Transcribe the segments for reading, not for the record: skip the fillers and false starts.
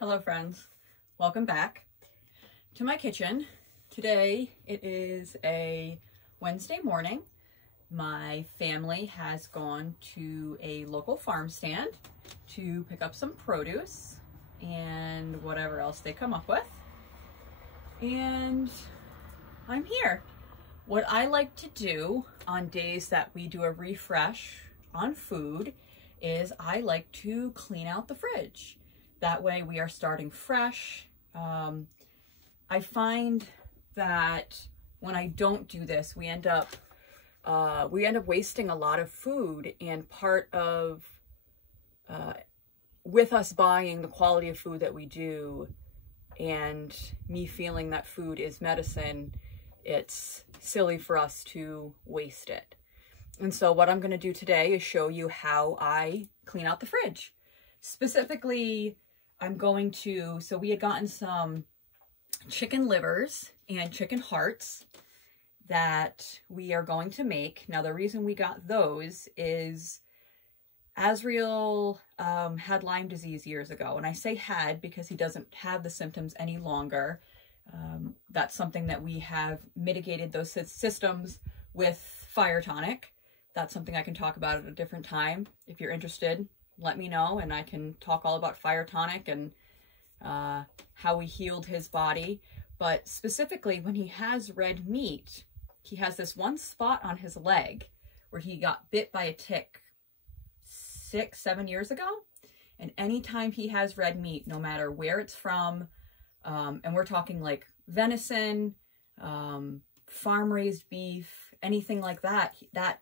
Hello friends, welcome back to my kitchen. Today it is a Wednesday morning. My family has gone to a local farm stand to pick up some produce and whatever else they come up with. And I'm here. What I like to do on days that we do a refresh on food is I like to clean out the fridge. That way we are starting fresh. I find that when I don't do this, we end up wasting a lot of food, and part of with us buying the quality of food that we do and me feeling that food is medicine, it's silly for us to waste it. And so what I'm going to do today is show you how I clean out the fridge. Specifically, so we had gotten some chicken livers and chicken hearts that we are going to make. Now, the reason we got those is Azriel had Lyme disease years ago. And I say had because he doesn't have the symptoms any longer. That's something that we have mitigated those systems with fire tonic. That's something I can talk about at a different time. If you're interested, let me know and I can talk all about fire tonic and how we healed his body. But specifically, when he has red meat, he has this one spot on his leg where he got bit by a tick 6-7 years ago. And anytime he has red meat, no matter where it's from, and we're talking like venison, farm-raised beef, anything like that, that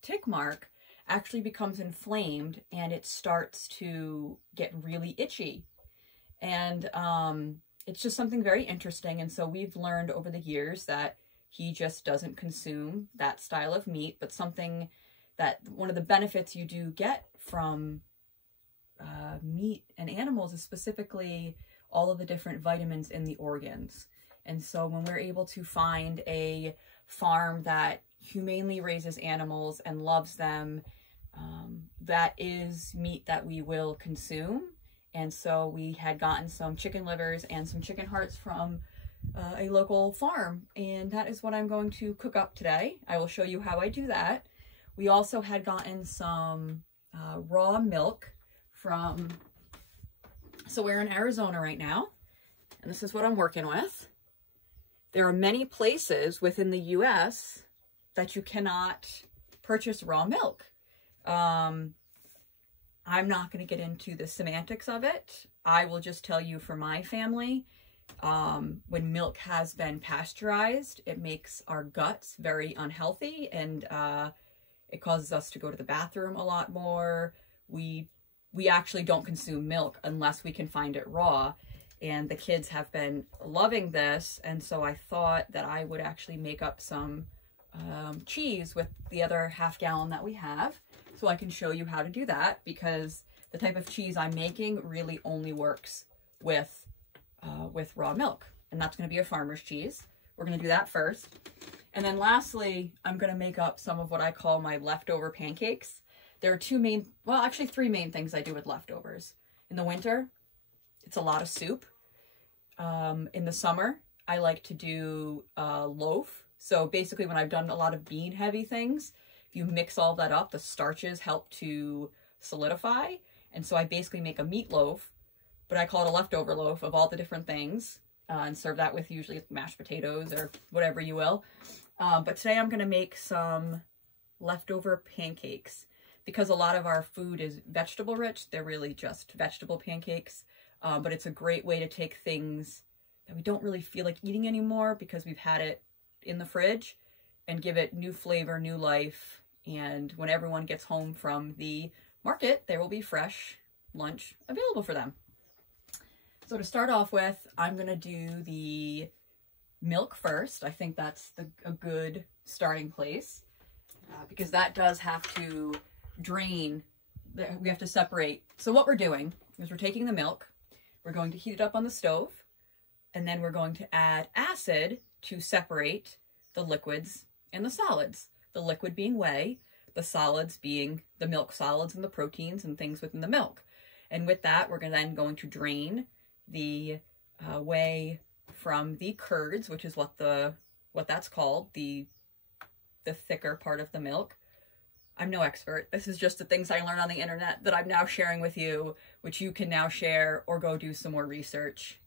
tick mark actually becomes inflamed and it starts to get really itchy. And it's just something very interesting. And so we've learned over the years that he just doesn't consume that style of meat, but something that one of the benefits you do get from meat and animals is specifically all of the different vitamins in the organs. And so when we're able to find a farm that humanely raises animals and loves them, that is meat that we will consume. And so we had gotten some chicken livers and some chicken hearts from a local farm, and that is what I'm going to cook up today. I will show you how I do that. We also had gotten some raw milk from, so we're in Arizona right now, and this is what I'm working with. There are many places within the US that you cannot purchase raw milk. I'm not going to get into the semantics of it. I will just tell you for my family, when milk has been pasteurized, it makes our guts very unhealthy, and it causes us to go to the bathroom a lot more. We actually don't consume milk unless we can find it raw, and the kids have been loving this, and so I thought that I would actually make up some cheese with the other half gallon that we have, so I can show you how to do that, because the type of cheese I'm making really only works with raw milk, and that's going to be a farmer's cheese. We're going to do that first. And then lastly, I'm going to make up some of what I call my leftover pancakes. There are three main things I do with leftovers. In the winter, it's a lot of soup. In the summer, I like to do loaf. So basically when I've done a lot of bean heavy things, if you mix all that up, the starches help to solidify. And so I basically make a meatloaf, but I call it a leftover loaf of all the different things, and serve that with usually mashed potatoes or whatever you will. But today I'm going to make some leftover pancakes, because a lot of our food is vegetable rich. They're really just vegetable pancakes, but it's a great way to take things that we don't really feel like eating anymore because we've had it in the fridge and give it new flavor, new life. And when everyone gets home from the market, there will be fresh lunch available for them. So to start off with, I'm going to do the milk first. I think that's a good starting place, because that does have to drain. We have to separate. So what we're doing is we're taking the milk, we're going to heat it up on the stove, and then we're going to add acid to separate the liquids and the solids. The liquid being whey, the solids being the milk solids and the proteins and things within the milk. And with that, we're then going to drain the whey from the curds, which is what that's called, the thicker part of the milk. I'm no expert. This is just the things I learned on the internet that I'm now sharing with you, which you can now share or go do some more research.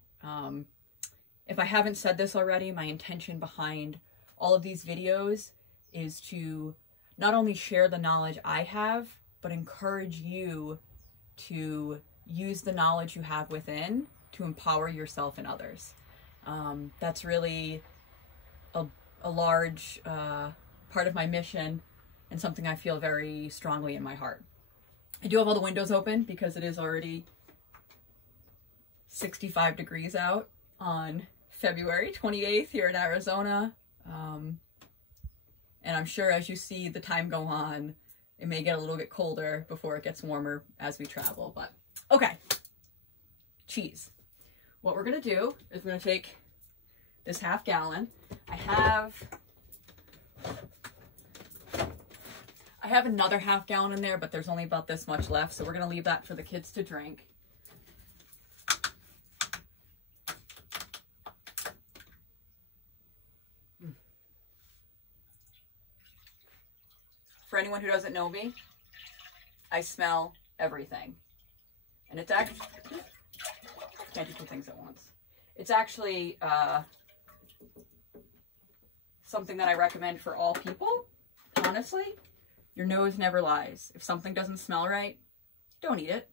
If I haven't said this already, my intention behind all of these videos is to not only share the knowledge I have, but encourage you to use the knowledge you have within to empower yourself and others. That's really a large part of my mission and something I feel very strongly in my heart. I do have all the windows open because it is already 65 degrees out on February 28th here in Arizona. And I'm sure as you see the time go on, it may get a little bit colder before it gets warmer as we travel. But okay, cheese. What we're gonna do is we're gonna take this half gallon. I have another half gallon in there, but there's only about this much left, so we're gonna leave that for the kids to drink. For anyone who doesn't know me, I smell everything. And it's actually, can't do two things at once. It's actually something that I recommend for all people, honestly. Your nose never lies. If something doesn't smell right, don't eat it.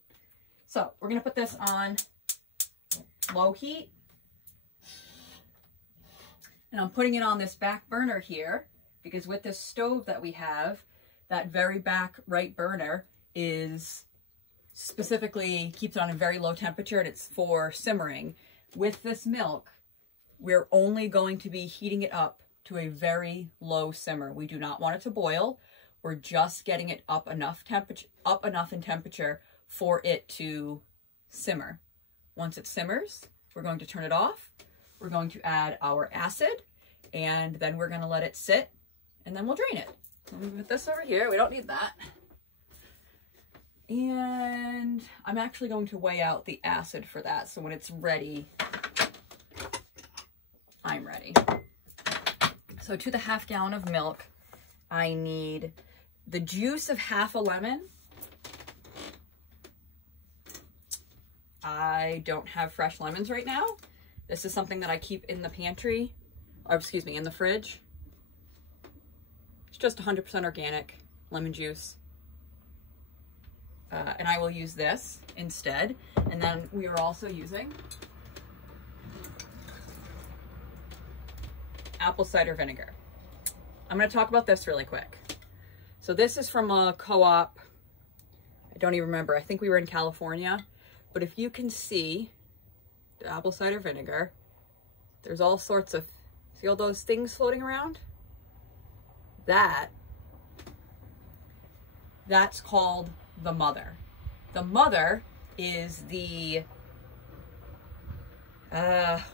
So we're gonna put this on low heat. And I'm putting it on this back burner here because with this stove that we have, that very back right burner is specifically keeps it on a very low temperature and it's for simmering. With this milk, we're only going to be heating it up to a very low simmer. We do not want it to boil. We're just getting it up enough in temperature for it to simmer. Once it simmers, we're going to turn it off. We're going to add our acid and then we're going to let it sit and then we'll drain it. Let me put this over here. We don't need that. And I'm actually going to weigh out the acid for that. So when it's ready, I'm ready. So to the half gallon of milk, I need the juice of half a lemon. I don't have fresh lemons right now. This is something that I keep in the pantry, or excuse me, in the fridge. It's just 100% organic lemon juice. And I will use this instead. And then we are also using apple cider vinegar. I'm going to talk about this really quick. So this is from a co-op. I don't even remember. I think we were in California. But if you can see the apple cider vinegar, there's all sorts of, see all those things floating around? That's called the mother. The mother is the,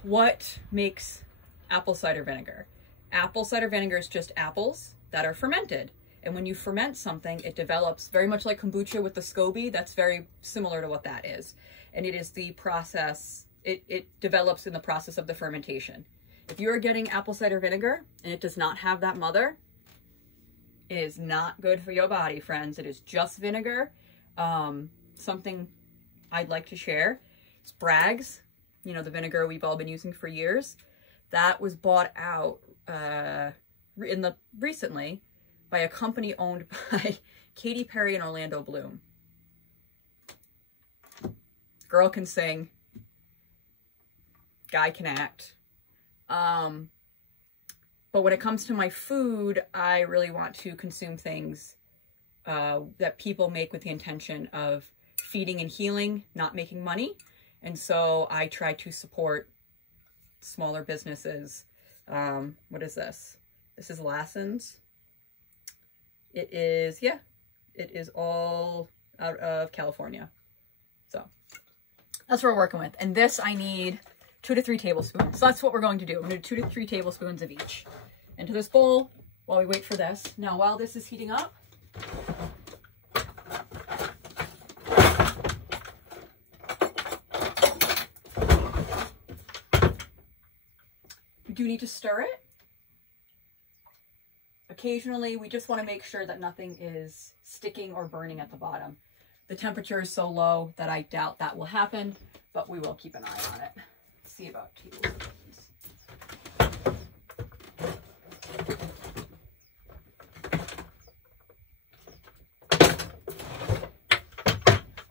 what makes apple cider vinegar. Apple cider vinegar is just apples that are fermented. And when you ferment something, it develops very much like kombucha with the SCOBY. That's very similar to what that is. And it is the process, it develops in the process of the fermentation. If you're getting apple cider vinegar and it does not have that mother, it is not good for your body, friends. It is just vinegar. Something I'd like to share is Bragg's, you know, the vinegar we've all been using for years. That was bought out recently by a company owned by Katy Perry and Orlando Bloom. Girl can sing, guy can act. But when it comes to my food, I really want to consume things that people make with the intention of feeding and healing, not making money. And so I try to support smaller businesses. What is this? This is Lassen's. It is, yeah, it is all out of California. So that's what we're working with. And this I need 2 to 3 tablespoons. So that's what we're going to do. We're going to do 2 to 3 tablespoons of each into this bowl while we wait for this. Now, while this is heating up, do need to stir it. Occasionally, we just want to make sure that nothing is sticking or burning at the bottom. The temperature is so low that I doubt that will happen, but we will keep an eye on it. Let's see about tablespoons.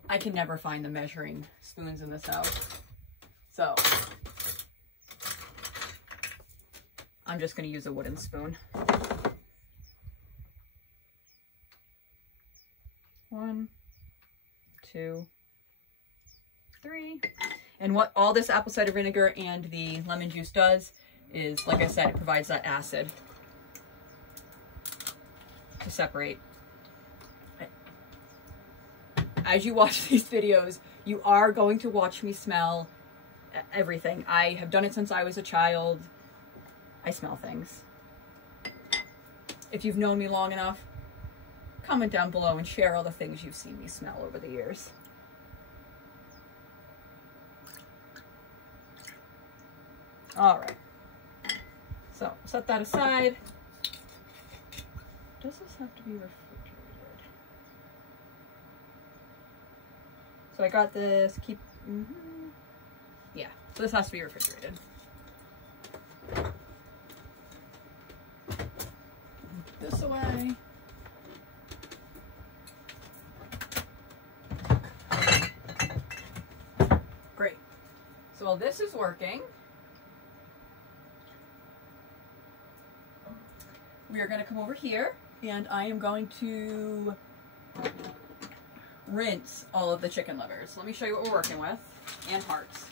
I can never find the measuring spoons in this house, so I'm just going to use a wooden spoon. 1, 2, 3. And what all this apple cider vinegar and the lemon juice does is, like I said, it provides that acid to separate. As you watch these videos, you are going to watch me smell everything. I have done it since I was a child. I smell things. If you've known me long enough, comment down below and share all the things you've seen me smell over the years. All right. So set that aside. Does this have to be refrigerated? So I got this, yeah, so this has to be refrigerated. Put this away. Great. So while this is working, we are going to come over here and I am going to rinse all of the chicken livers. Let me show you what we're working with, and hearts.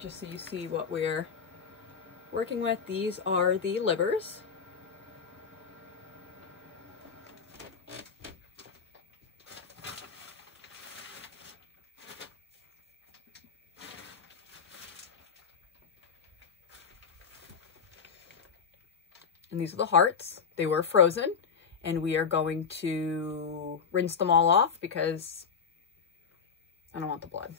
Just so you see what we're working with, these are the livers. And these are the hearts. They were frozen, and we are going to rinse them all off because I don't want the blood.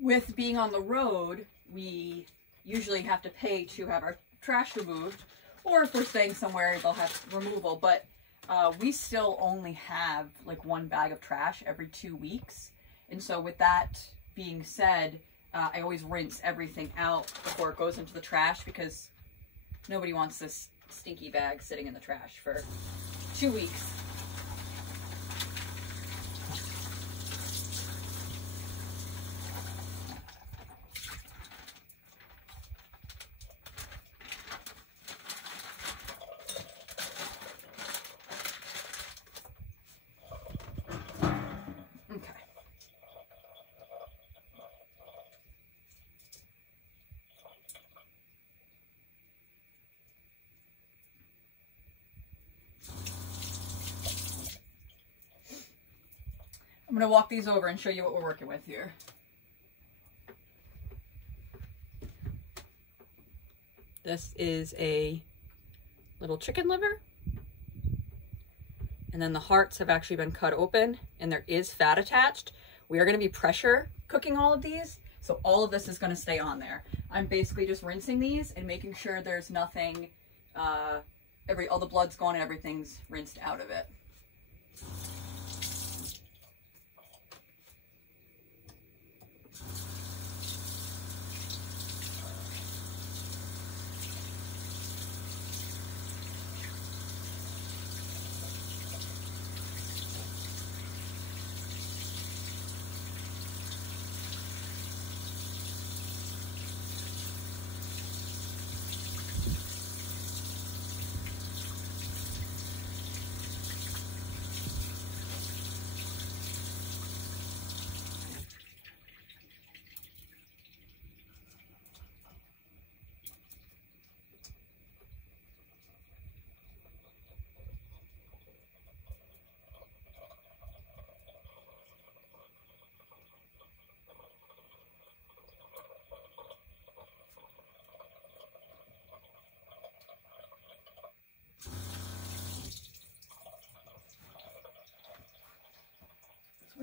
With being on the road, we usually have to pay to have our trash removed, or if we're staying somewhere, they'll have removal, but we still only have like 1 bag of trash every 2 weeks. And so with that being said, I always rinse everything out before it goes into the trash because nobody wants this stinky bag sitting in the trash for 2 weeks. I'm going to walk these over and show you what we're working with here. This is a little chicken liver. And then the hearts have actually been cut open and there is fat attached. We are going to be pressure cooking all of these. So all of this is going to stay on there. I'm basically just rinsing these and making sure there's nothing, all the blood's gone and everything's rinsed out of it.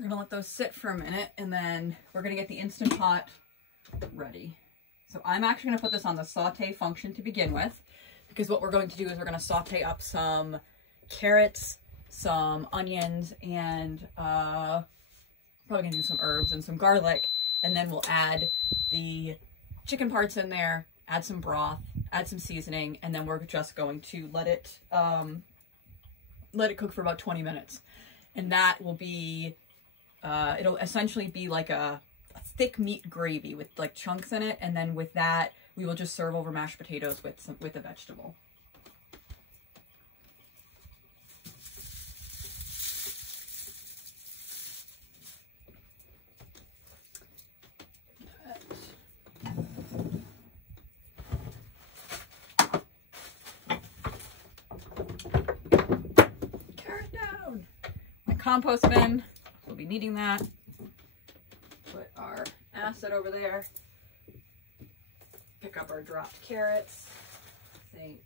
gonna let those sit for a minute, and then we're gonna get the Instant Pot ready. So I'm actually gonna put this on the saute function to begin with, because what we're going to do is we're gonna saute up some carrots, some onions, and probably gonna do some herbs and some garlic, and then we'll add the chicken parts in there, add some broth, add some seasoning, and then we're just going to let it cook for about 20 minutes. And that will be, it'll essentially be like a thick meat gravy with like chunks in it, and then with that we will just serve over mashed potatoes with a vegetable. Carrot down. My compost bin, we'll be needing that. Put our acid over there. Pick up our dropped carrots. I think.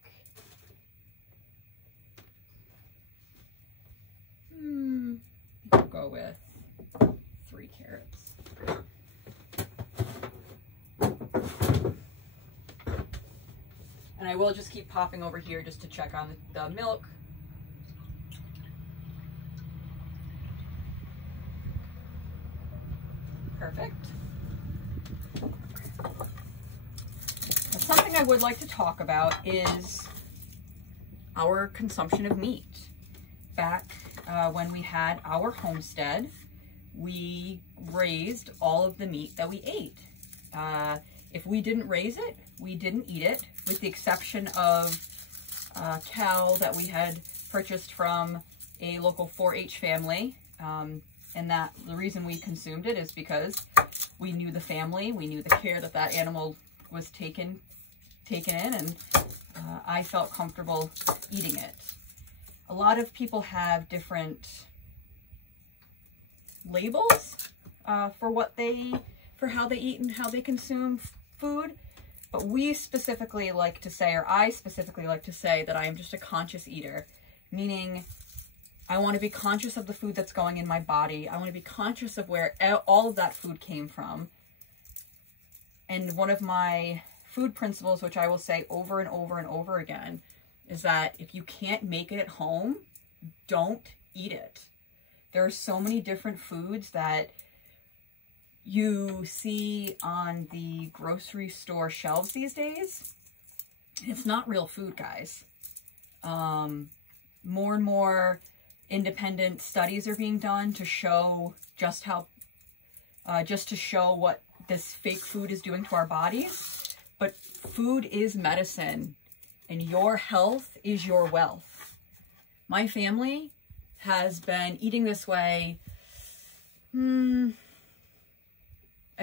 We'll go with 3 carrots. And I will just keep popping over here just to check on the milk. Perfect. Now, something I would like to talk about is our consumption of meat. Back when we had our homestead, we raised all of the meat that we ate. If we didn't raise it, we didn't eat it, with the exception of a cow that we had purchased from a local 4-H family. And that the reason we consumed it is because we knew the family, we knew the care that that animal was taken in, and I felt comfortable eating it. A lot of people have different labels for how they eat and how they consume food, but we specifically like to say, or I specifically like to say, that I am just a conscious eater, meaning I want to be conscious of the food that's going in my body. I want to be conscious of where all of that food came from. And one of my food principles, which I will say over and over and over again, is that if you can't make it at home, don't eat it. There are so many different foods that you see on the grocery store shelves these days. It's not real food, guys. More and more independent studies are being done to show just to show what this fake food is doing to our bodies. But food is medicine, and your health is your wealth. My family has been eating this way. I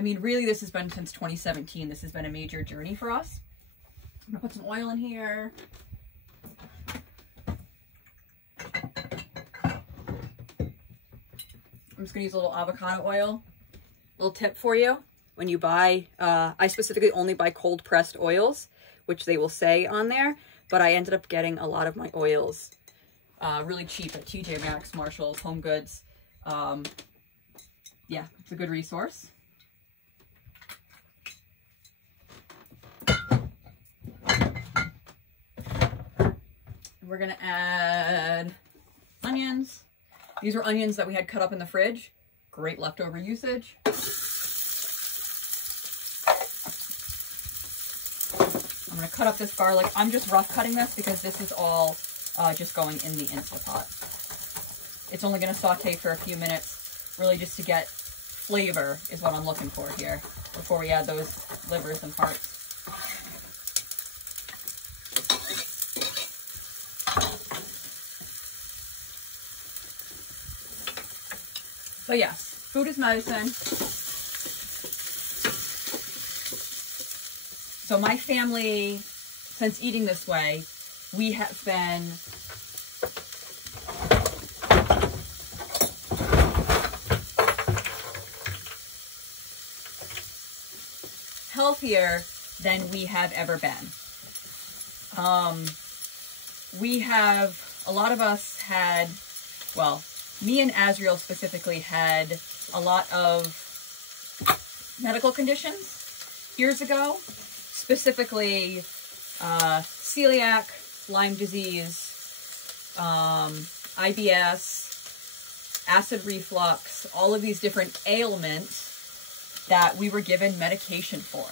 mean, really, this has been since 2017. This has been a major journey for us. I'm gonna put some oil in here. I'm just gonna use a little avocado oil. Little tip for you. When you buy, I specifically only buy cold pressed oils, which they will say on there, but I ended up getting a lot of my oils really cheap at TJ Maxx, Marshalls, Home Goods. Yeah, it's a good resource. We're gonna add onions. These were onions that we had cut up in the fridge. Great leftover usage. I'm gonna cut up this garlic. I'm just rough cutting this because this is all just going in the Instant Pot. It's only gonna saute for a few minutes, really just to get flavor is what I'm looking for here before we add those livers and hearts. But yes, food is medicine. So my family, since eating this way, we have been healthier than we have ever been. A lot of us had, well, me and Azriel specifically had a lot of medical conditions years ago, specifically celiac, Lyme disease, IBS, acid reflux, all of these different ailments that we were given medication for.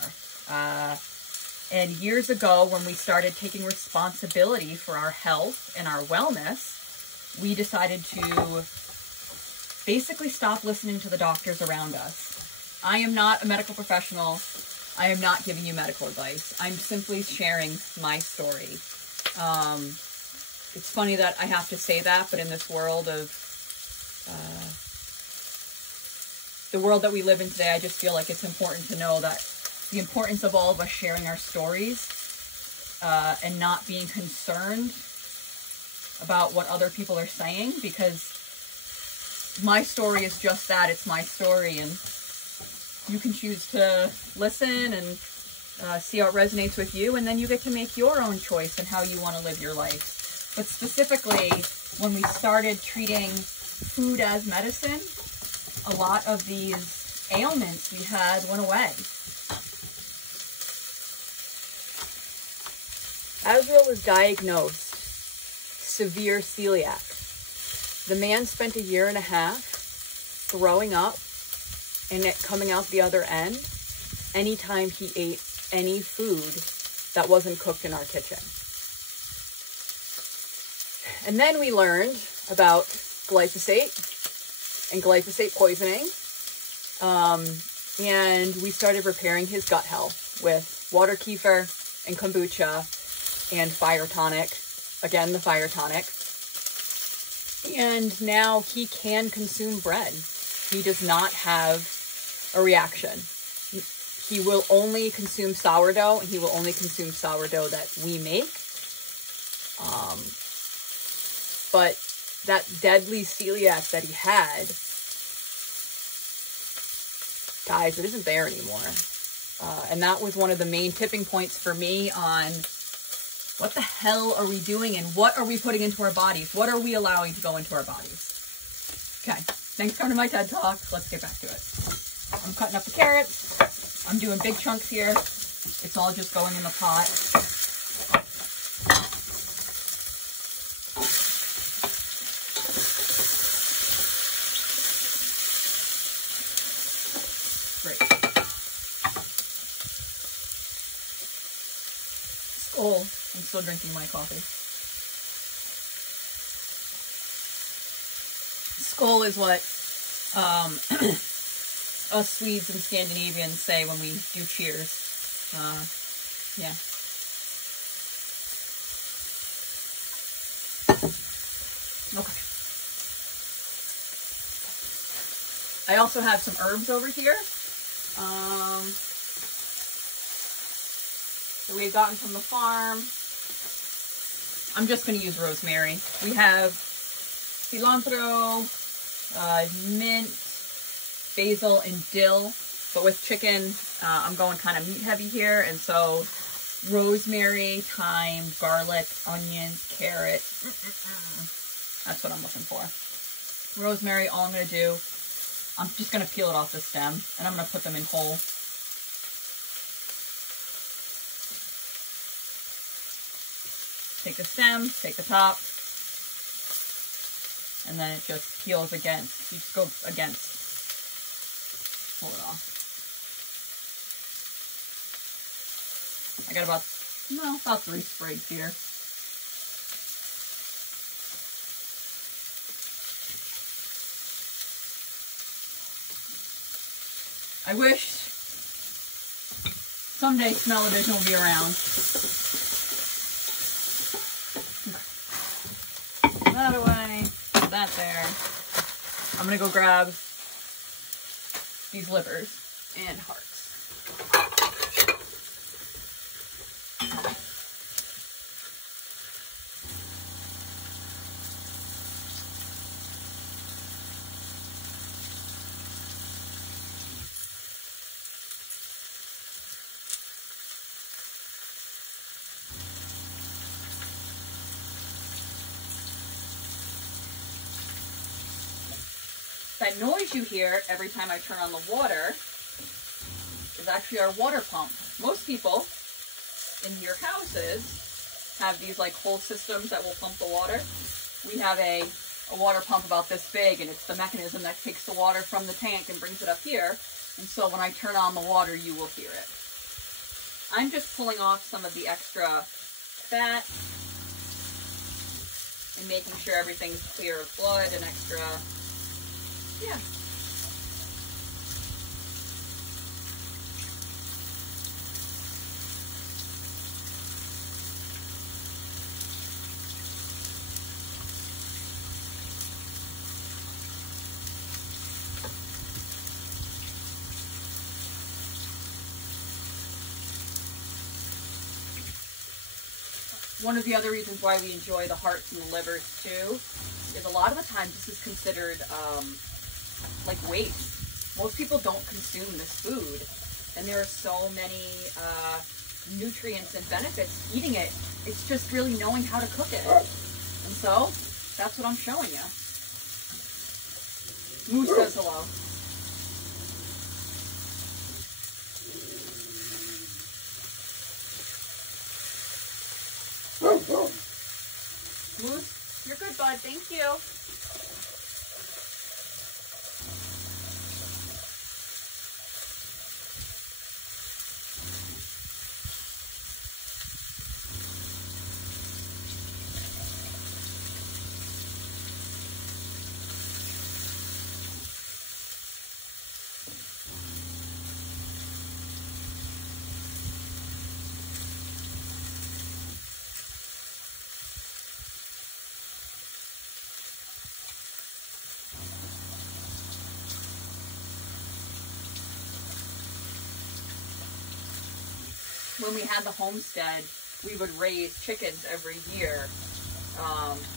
And years ago, when we started taking responsibility for our health and our wellness, we decided to basically stop listening to the doctors around us. I am not a medical professional. I am not giving you medical advice. I'm simply sharing my story. It's funny that I have to say that, but in this world of, the world that we live in today, I just feel like it's important to know that the importance of all of us sharing our stories and not being concerned about what other people are saying, because my story is just that. It's my story, and you can choose to listen and see how it resonates with you, and then you get to make your own choice in how you want to live your life. But specifically, when we started treating food as medicine, a lot of these ailments we had went away. Azrael was diagnosed severe celiac. The man spent 1.5 years throwing up and it coming out the other end anytime he ate any food that wasn't cooked in our kitchen. And then we learned about glyphosate and glyphosate poisoning. And we started repairing his gut health with water kefir and kombucha and fire tonic. Again, the fire tonic. And now he can consume bread. He does not have a reaction. He will only consume sourdough, and he will only consume sourdough that we make. But that deadly celiac that he had, guys, it isn't there anymore. And that was one of the main tipping points for me on what the hell are we doing and what are we putting into our bodies? What are we allowing to go into our bodies? Okay, thanks for coming to my TED Talk. Let's get back to it. I'm cutting up the carrots. I'm doing big chunks here. It's all just going in the pot. Great. Skull. I'm still drinking my coffee. Skull is what us Swedes and Scandinavians say when we do cheers. Yeah. Okay. I also have some herbs over here. That we've gotten from the farm. I'm just going to use rosemary. We have cilantro, mint, basil, and dill. But with chicken, I'm going kind of meat heavy here. And so rosemary, thyme, garlic, onions, carrot. That's what I'm looking for. Rosemary, all I'm going to do, I'm just going to peel it off the stem. And I'm going to put them in whole. Take the stem, take the top, and then it just peels against. You just go against. Pull it off. I got about 3 sprigs here. I wish someday smell-o-vision will be around. That away, put that there. I'm gonna go grab these livers and hearts. That noise you hear every time I turn on the water is actually our water pump. Most people in your houses have these like whole systems that will pump the water. We have a water pump about this big, and it's the mechanism that takes the water from the tank and brings it up here. And so when I turn on the water, you will hear it. I'm just pulling off some of the extra fat and making sure everything's clear of blood and extra, yeah. One of the other reasons why we enjoy the hearts and the livers too is a lot of the times this is considered like waste. Most people don't consume this food, and there are so many nutrients and benefits eating it. It's just really knowing how to cook it. And so that's what I'm showing you. Moose says hello. Moose, you're good, bud. Thank you. When we had the homestead, we would raise chickens every year.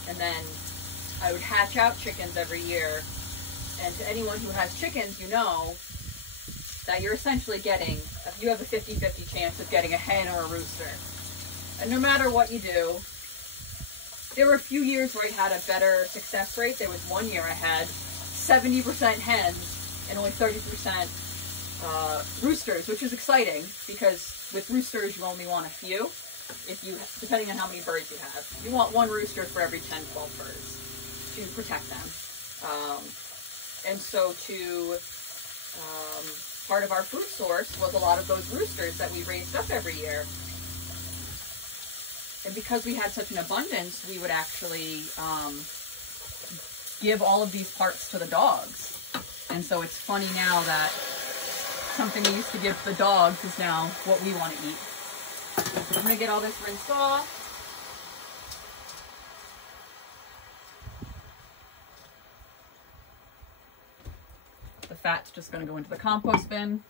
And then I would hatch out chickens every year. And to anyone who has chickens, you know that you're essentially getting, you have a 50-50 chance of getting a hen or a rooster. And no matter what you do, there were a few years where I had a better success rate. There was one year I had 70% hens and only 30% roosters, which is exciting because with roosters you only want a few, if you, depending on how many birds you have. You want one rooster for every 10, 12 birds to protect them. And so part of our food source was a lot of those roosters that we raised up every year. And because we had such an abundance, we would actually give all of these parts to the dogs. And so it's funny now that something we used to give the dogs is now what we want to eat. I'm going to get all this rinsed off. The fat's just going to go into the compost bin.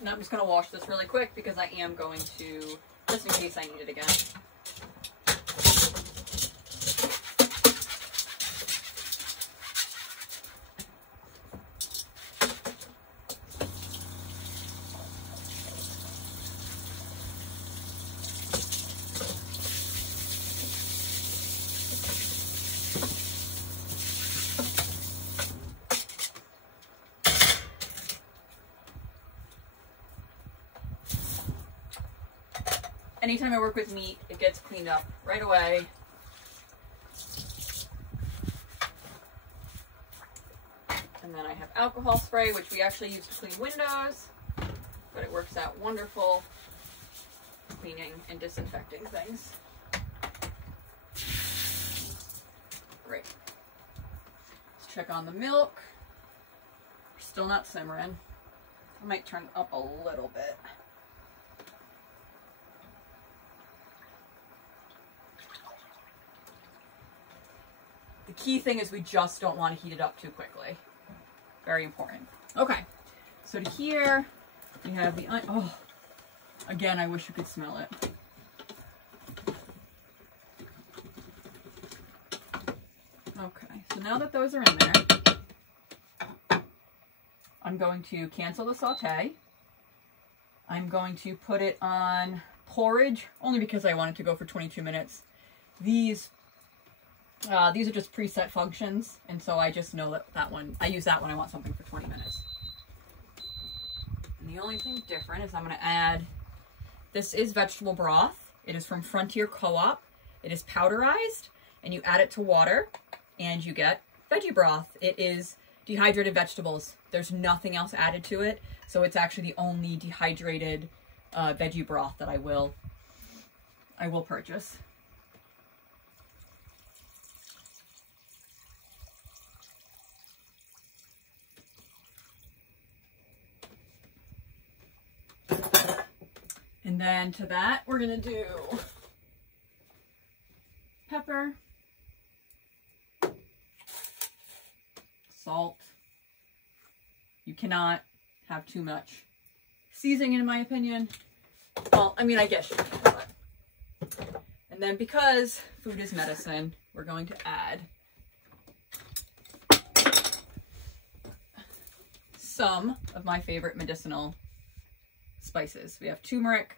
And I'm just going to wash this really quick because I am going to, just in case I need it again. Anytime I work with meat, it gets cleaned up right away. And then I have alcohol spray, which we actually use to clean windows, but it works out wonderful cleaning and disinfecting things. Great. Let's check on the milk. We're still not simmering. I might turn it up a little bit. The key thing is we just don't want to heat it up too quickly. Very important. Okay, so to here, we have the, oh, again, I wish you could smell it. Okay, so now that those are in there, I'm going to cancel the saute. I'm going to put it on porridge, only because I want it to go for 22 minutes. These are just preset functions, and so I just know that one, I use that when I want something for 20 minutes. And the only thing different is I'm going to add, this is vegetable broth. It is from Frontier Co-op. It is powderized, and you add it to water, and you get veggie broth. It is dehydrated vegetables. There's nothing else added to it, so it's actually the only dehydrated veggie broth that I will purchase. And then to that, we're gonna do pepper, salt. You cannot have too much seasoning, in my opinion. Well, I mean, I guess you can, but. And then because food is medicine, we're going to add some of my favorite medicinal spices. We have turmeric.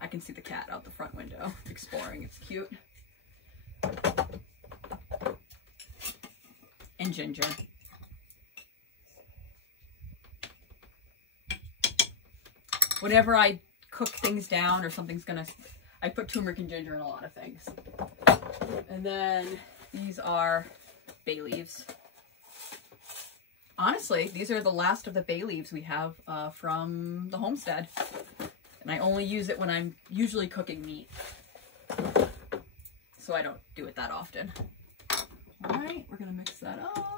I can see the cat out the front window exploring. It's cute. And ginger. Whenever I cook things down or something's gonna, I put turmeric and ginger in a lot of things. And then these are bay leaves. Honestly, these are the last of the bay leaves we have from the homestead. And I only use it when I'm usually cooking meat. So I don't do it that often. All right, we're gonna mix that up.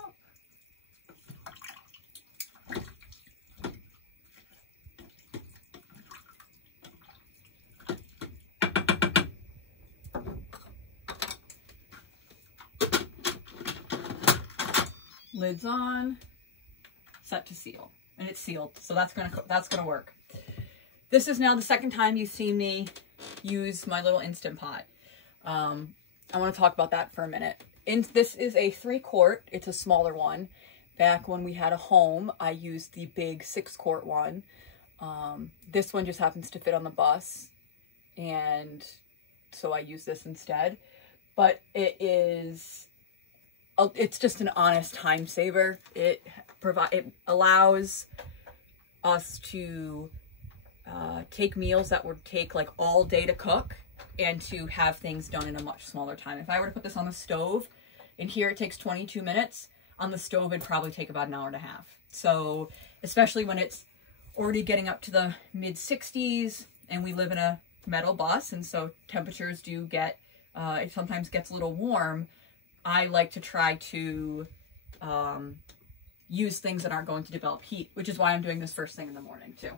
Lids on, set to seal, and it's sealed, so that's gonna work. This is now the second time you've seen me use my little Instant Pot. I want to talk about that for a minute. This is a 3-quart. It's a smaller one. Back when we had a home, I used the big 6-quart one. This one just happens to fit on the bus, and so I use this instead. But it's just an honest time saver. It allows us to take meals that would take like all day to cook and to have things done in a much smaller time. If I were to put this on the stove, and here it takes 22 minutes, on the stove it'd probably take about an hour and a half. So especially when it's already getting up to the mid 60s and we live in a metal bus, and so temperatures do get, it sometimes gets a little warm, I like to try to use things that aren't going to develop heat, which is why I'm doing this first thing in the morning too.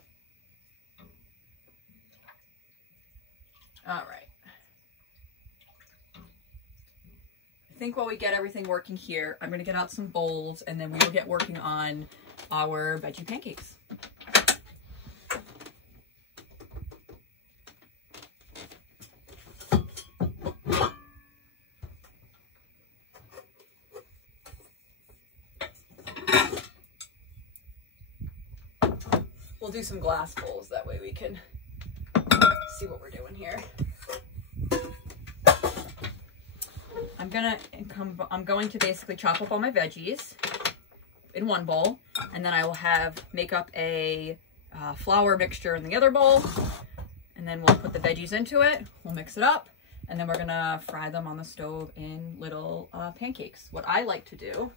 All right. I think while we get everything working here, I'm going to get out some bowls, and then we will get working on our veggie pancakes. We'll do some glass bowls, that way we can see what we're doing here. I'm going to basically chop up all my veggies in one bowl, and then I will make up a flour mixture in the other bowl, and then we'll put the veggies into it, we'll mix it up, and then we're gonna fry them on the stove in little pancakes. What I like to do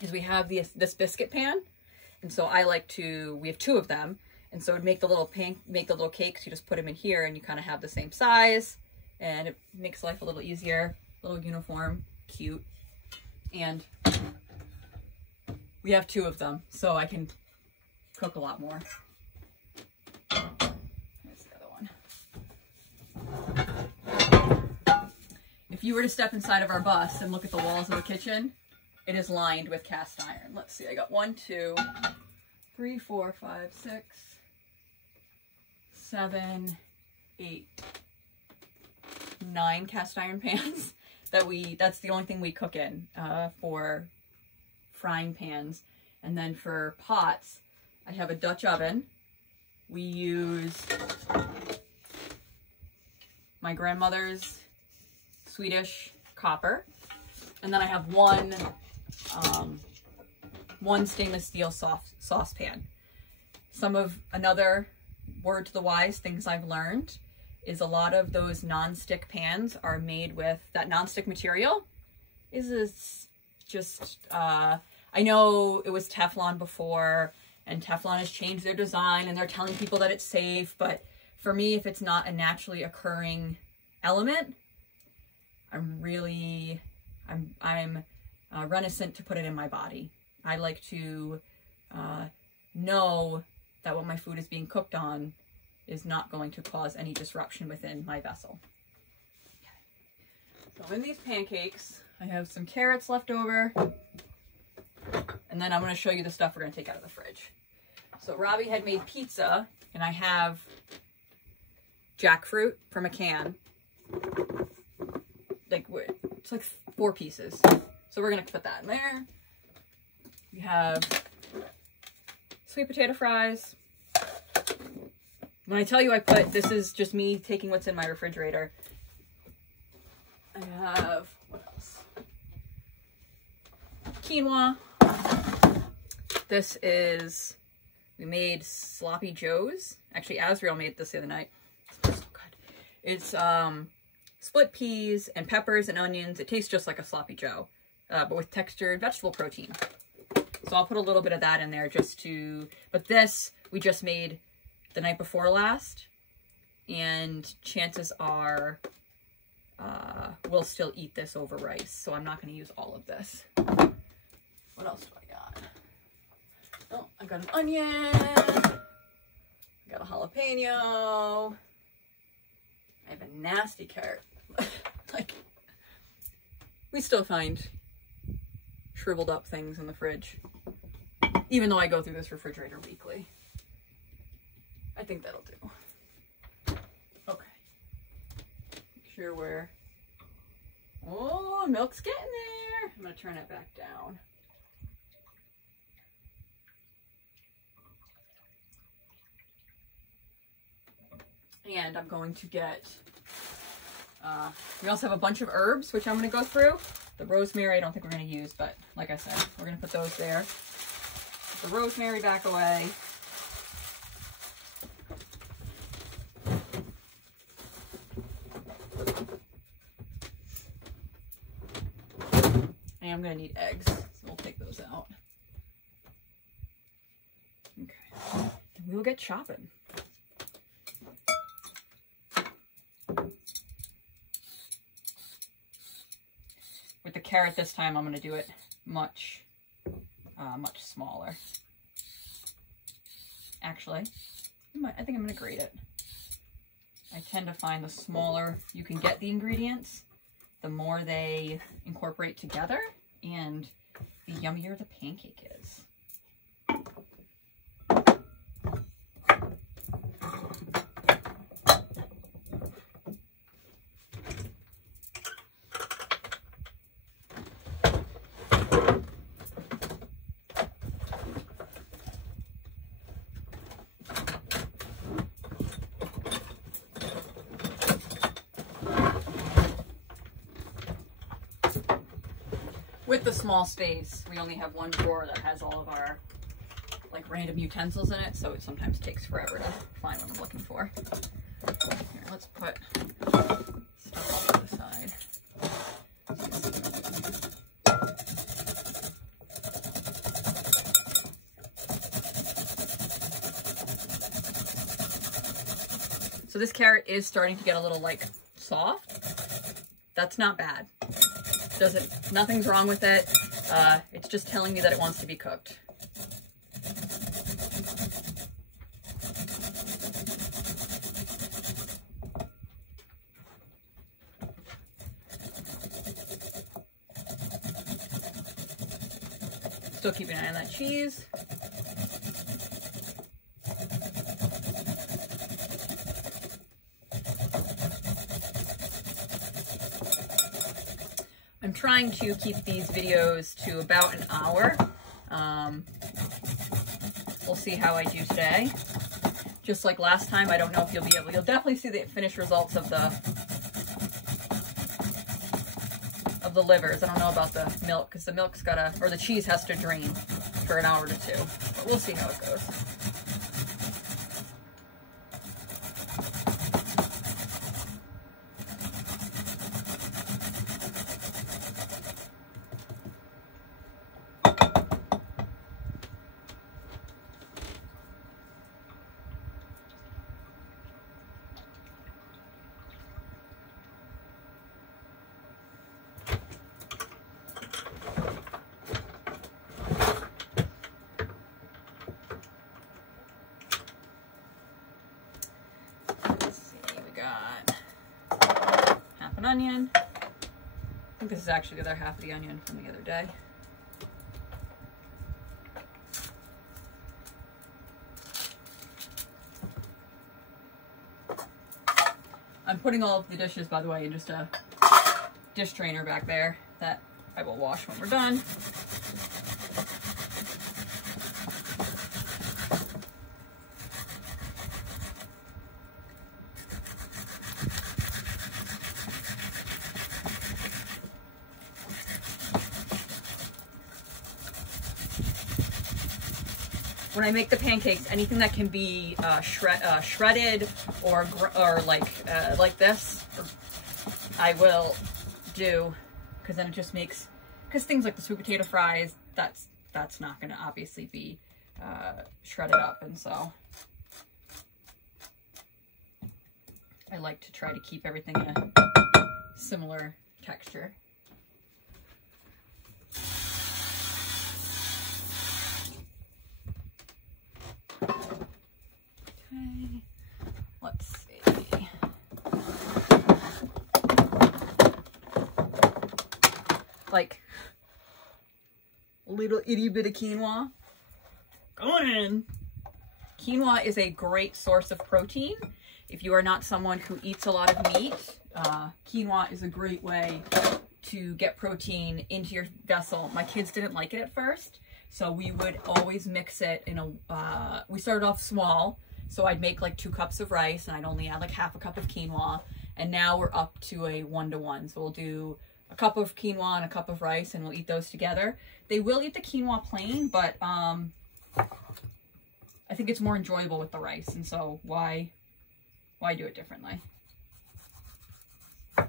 is we have this biscuit pan, and so we have 2 of them, and so to make the little cakes, you just put them in here, and you kind of have the same size, and it makes life a little easier, a little uniform, cute, and we have 2 of them, so I can cook a lot more. Here's the other one. If you were to step inside of our bus and look at the walls of the kitchen, it is lined with cast iron. Let's see, I got 1, 2, 3, 4, 5, 6, 7, 8, 9 cast iron pans. that's the only thing we cook in for frying pans. And then for pots, I have a Dutch oven. We use my grandmother's Swedish copper. And then I have one stainless steel saucepan. Another word to the wise, things I've learned, is a lot of those non-stick pans are made with that non-stick material. I know it was Teflon before, and Teflon has changed their design and they're telling people that it's safe, but for me, if it's not a naturally occurring element, I'm reticent to put it in my body. I like to know that what my food is being cooked on is not going to cause any disruption within my vessel. So in these pancakes, I have some carrots left over, and then I'm going to show you the stuff we're going to take out of the fridge. So Robbie had made pizza, and I have jackfruit from a can. It's like 4 pieces. So we're going to put that in there. We have sweet potato fries. When I tell you this is just me taking what's in my refrigerator. I have, what else? Quinoa. This is, we made sloppy joes. Actually, Azriel made this the other night. It's so good. It's split peas and peppers and onions. It tastes just like a sloppy joe, but with textured vegetable protein. So I'll put a little bit of that in there but this we just made the night before last, and chances are we'll still eat this over rice, so I'm not going to use all of this. What else do I got? Oh, I got an onion. I got a jalapeno. I have a nasty carrot. We still find shriveled up things in the fridge, even though I go through this refrigerator weekly. I think that'll do. Okay. Make sure oh, milk's getting there. I'm going to turn it back down. And I'm going to get, we also have a bunch of herbs, which I'm going to go through. The rosemary, I don't think we're going to use, but like I said, we're going to put those there. Put the rosemary back away. And I'm going to need eggs, so we'll take those out. Okay. And we will get chopping. With the carrot this time, I'm going to do it much smaller. Actually, I think I'm going to grate it. I tend to find the smaller you can get the ingredients, the more they incorporate together, and the yummier the pancake is. With the small space, we only have one drawer that has all of our random utensils in it, so it sometimes takes forever to find what I'm looking for. Here, let's put stuff off to the side. So this carrot is starting to get a little soft. That's not bad. Nothing's wrong with it. It's just telling me that it wants to be cooked. Still keeping an eye on that cheese. I'm trying to keep these videos to about an hour. We'll see how I do today. Just like last time, I don't know if you'll definitely see the finished results of the livers. I don't know about the milk, because the milk's or the cheese has to drain for an hour to 2, but we'll see how it goes. Onion. I think this is actually the other half of the onion from the other day. I'm putting all of the dishes, by the way, in just a dish drainer back there that I will wash when we're done. When I make the pancakes, anything that can be shredded or like this, I will do, because then it just makes, because things like the sweet potato fries, that's not going to obviously be shredded up, and so I like to try to keep everything in a similar texture. Okay, let's see. Like a little itty bit of quinoa going in. Quinoa is a great source of protein. If you are not someone who eats a lot of meat, quinoa is a great way to get protein into your vessel. My kids didn't like it at first, so we would always mix it in a, we started off small. So I'd make like 2 cups of rice and I'd only add like half a cup of quinoa. And now we're up to a 1-to-1. So we'll do a cup of quinoa and a cup of rice and we'll eat those together. They will eat the quinoa plain, but I think it's more enjoyable with the rice. And so why do it differently? So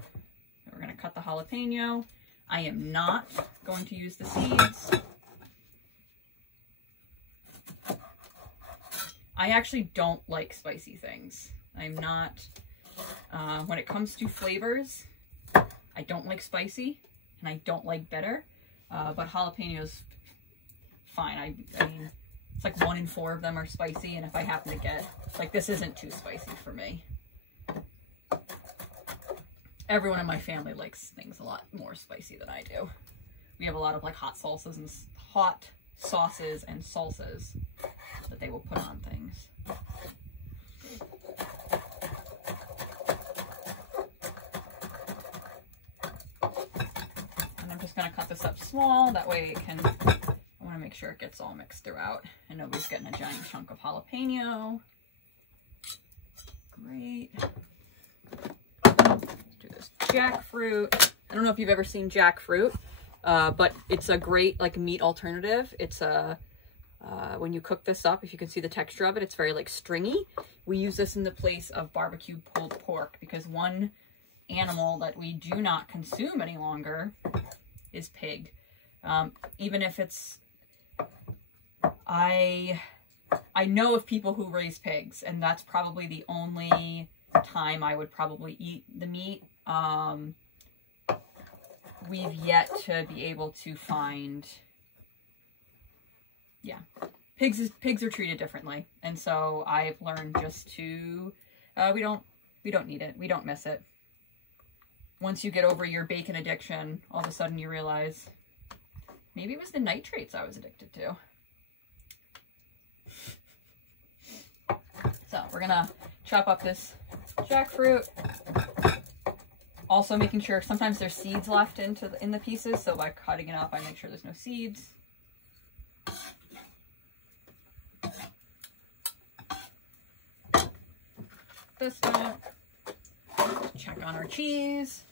we're gonna cut the jalapeno. I am not going to use the seeds. I actually don't like spicy things. I'm not, when it comes to flavors, I don't like spicy and I don't like bitter, but jalapenos, fine. I mean, it's like 1 in 4 of them are spicy, and if I happen to get, like, this isn't too spicy for me. Everyone in my family likes things a lot more spicy than I do. We have a lot of like hot sauces and salsas that they will put on things. And I'm just going to cut this up small, that way it can, I want to make sure it gets all mixed throughout and nobody's getting a giant chunk of jalapeno. Great. Let's do this jackfruit. I don't know if you've ever seen jackfruit, but it's a great like meat alternative. It's a when you cook this up, if you can see the texture of it, it's very like stringy. We use this in the place of barbecue pulled pork because one animal that we do not consume any longer is pig. Even if it's, I know of people who raise pigs, and that's probably the only time I would probably eat the meat. We've yet to be able to find, yeah, pigs are treated differently, and so I've learned just to we don't need it, we don't miss it. Once you get over your bacon addiction, all of a sudden you realize maybe it was the nitrates I was addicted to. So we're gonna chop up this jackfruit. Also making sure, sometimes there's seeds left in the pieces, so by cutting it up, I make sure there's no seeds. This out. Check on our cheese.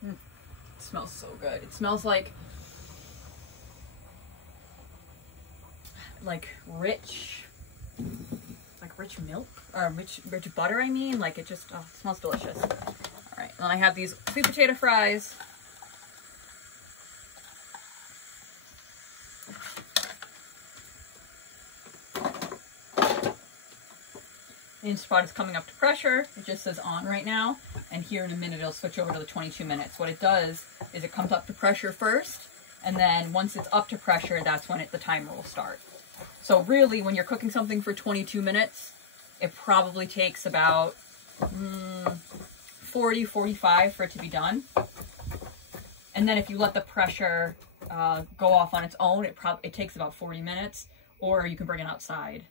It smells so good. It smells like rich milk, or rich butter, I mean. Like, it just, oh, it smells delicious. All right, and then I have these sweet potato fries. The Instapot is coming up to pressure. It just says on right now, and here in a minute it'll switch over to the 22 minutes. What it does is it comes up to pressure first, and then once it's up to pressure, that's when the timer will start. So really, when you're cooking something for 22 minutes, it probably takes about 40, 45 for it to be done. And then if you let the pressure go off on its own, it takes about 40 minutes, or you can bring it outside.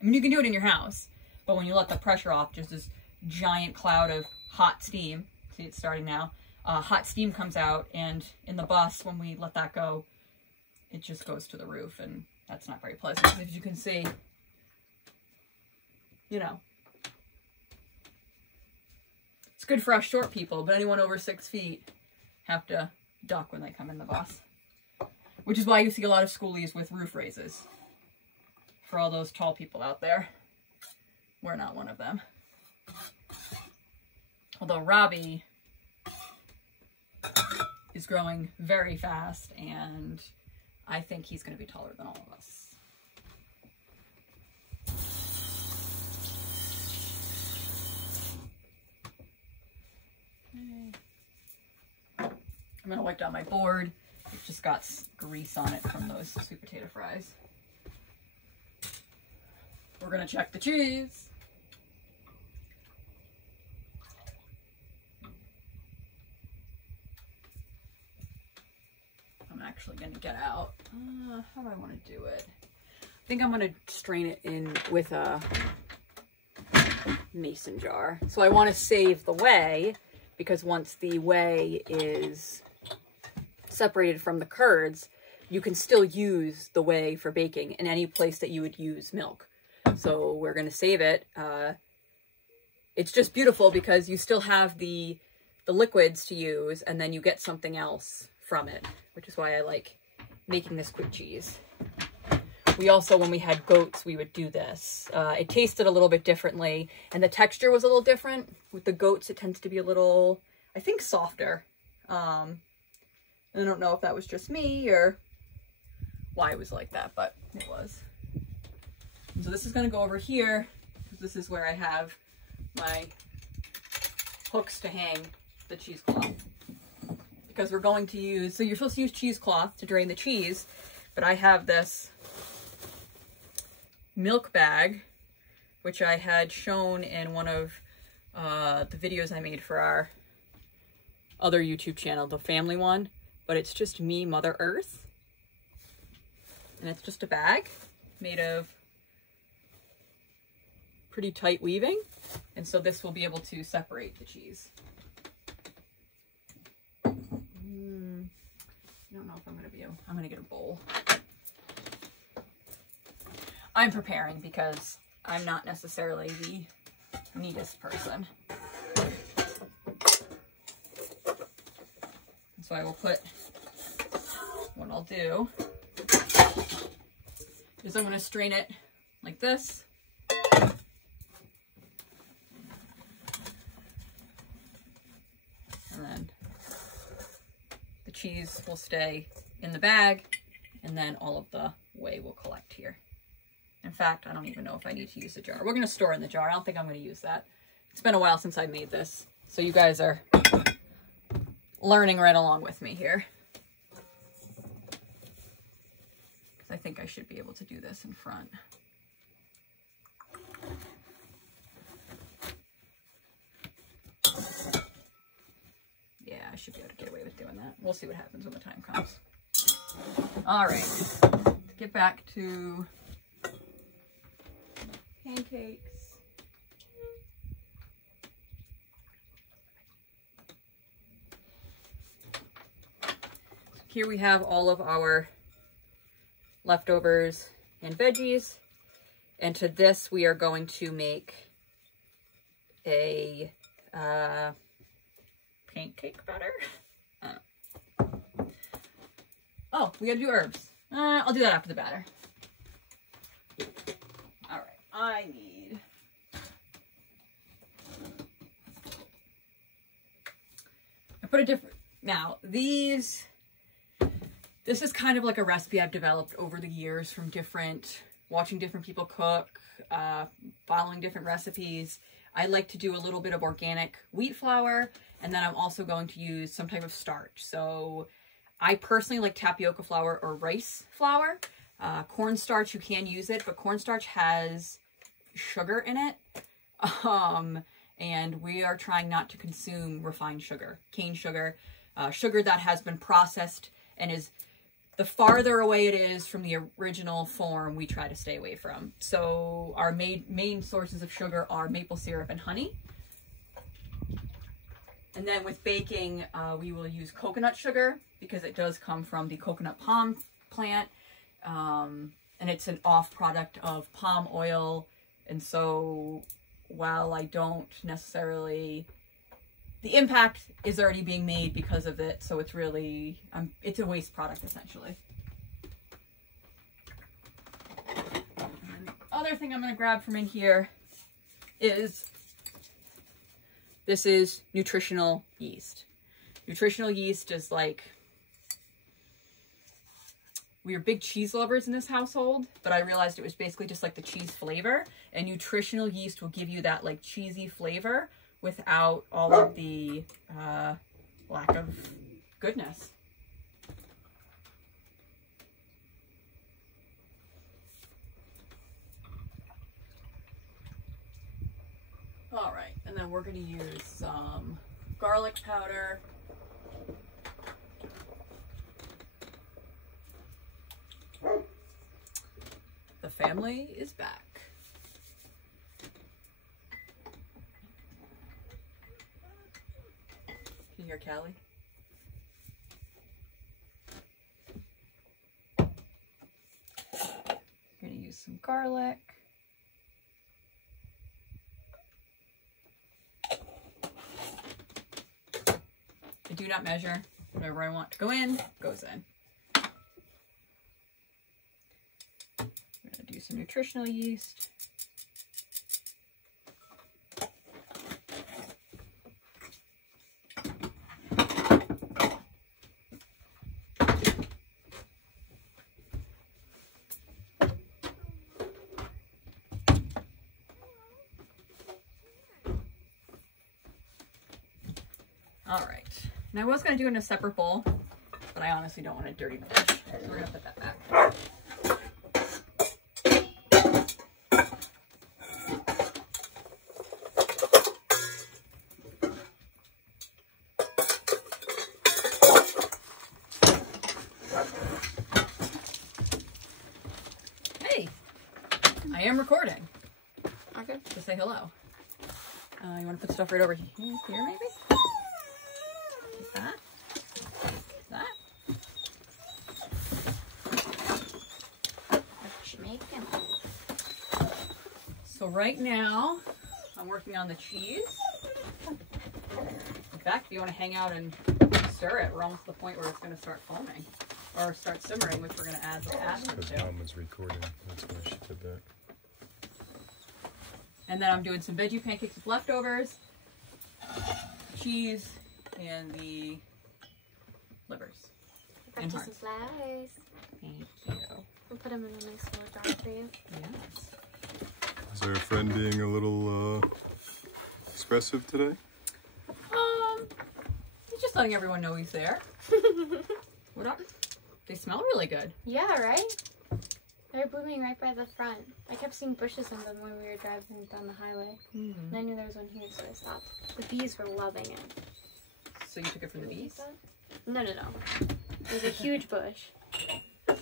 I mean, you can do it in your house, but when you let the pressure off, just this giant cloud of hot steam, see it's starting now, hot steam comes out, and in the bus, when we let that go, it just goes to the roof, and that's not very pleasant. As you can see, you know, it's good for us short people, but anyone over 6 feet have to duck when they come in the bus. Which is why you see a lot of schoolies with roof raises. For all those tall people out there, we're not one of them. Although Robbie is growing very fast, and I think he's going to be taller than all of us. I'm going to wipe down my board. It just got grease on it from those sweet potato fries. We're going to check the cheese. I'm actually going to get out. How do I want to do it? I think I'm going to strain it in with a mason jar. So I want to save the whey, because once the whey is separated from the curds, you can still use the whey for baking in any place that you would use milk. So we're going to save it. It's just beautiful because you still have the liquids to use, and then you get something else from it, which is why I like making this quick cheese. We also, when we had goats, we would do this. It tasted a little bit differently, and the texture was a little different. With the goats, it tends to be a little, I think, softer. I don't know if that was just me or why it was like that, but it was. So this is going to go over here. This is where I have my hooks to hang the cheesecloth. Because we're going to use, so you're supposed to use cheesecloth to drain the cheese, but I have this milk bag, which I had shown in one of the videos I made for our other YouTube channel, the family one, but it's just me, Mother Earth, and it's just a bag made of pretty tight weaving, and so this will be able to separate the cheese. I don't know if I'm going to get a bowl. I'm preparing because I'm not necessarily the neatest person. So I will put, what I'll do is I'm going to strain it like this. And then the cheese will stay in the bag, and then all of the whey will collect here. In fact, I don't even know if I need to use the jar. We're going to store in the jar. I don't think I'm going to use that. It's been a while since I made this, so you guys are learning right along with me here. Because I think I should be able to do this in front. Yeah, I should be able to get away with doing that. We'll see what happens when the time comes. All right, let's get back to pancakes. Here we have all of our leftovers and veggies. And to this, we are going to make a pancake batter. Oh, we gotta do herbs. I'll do that after the batter. All right, I put a different, now this is kind of like a recipe I've developed over the years from watching different people cook, following different recipes. I like to do a little bit of organic wheat flour, and then I'm also going to use some type of starch. So I personally like tapioca flour or rice flour. Cornstarch, you can use it, but cornstarch has sugar in it. And we are trying not to consume refined sugar, cane sugar, sugar that has been processed and is the farther away it is from the original form, we try to stay away from. So our main sources of sugar are maple syrup and honey. And then with baking, we will use coconut sugar because it does come from the coconut palm plant. And it's an off product of palm oil. And so while I don't necessarily, the impact is already being made because of it. So it's really, it's a waste product essentially. And the other thing I'm going to grab from in here is, this is nutritional yeast. Nutritional yeast is like, we are big cheese lovers in this household, but I realized it was basically just like the cheese flavor, and nutritional yeast will give you that like cheesy flavor without all of the lack of goodness. All right, and then we're going to use some garlic powder. The family is back. Can you hear Callie? We're going to use some garlic. I do not measure. Whatever I want to go in, goes in. We're going to do some nutritional yeast. All right, and I was going to do it in a separate bowl, but I honestly don't want to dirty the dish, so we're going to put that back. Hey, I am recording. Okay. Just say hello. You want to put stuff right over here, maybe? That. That. What you making? So right now, I'm working on the cheese. In fact, if you want to hang out and stir it, we're almost to the point where it's going to start foaming. Or start simmering, which we're going to add the pasta Because to. Mom was recording. That's why she did that. And then I'm doing some veggie pancakes with leftovers, cheese, and the livers. I got And you hearts. some flowers. Thank you. We'll put them in a nice little jar for you. Yes. Is there a friend being a little expressive today? He's just letting everyone know he's there. What up? They smell really good. Yeah, right? They're blooming right by the front. I kept seeing bushes in them when we were driving down the highway. Mm-hmm. And I knew there was one here, so I stopped. The bees were loving it. So you took it from the bees? No. There's a huge bush. I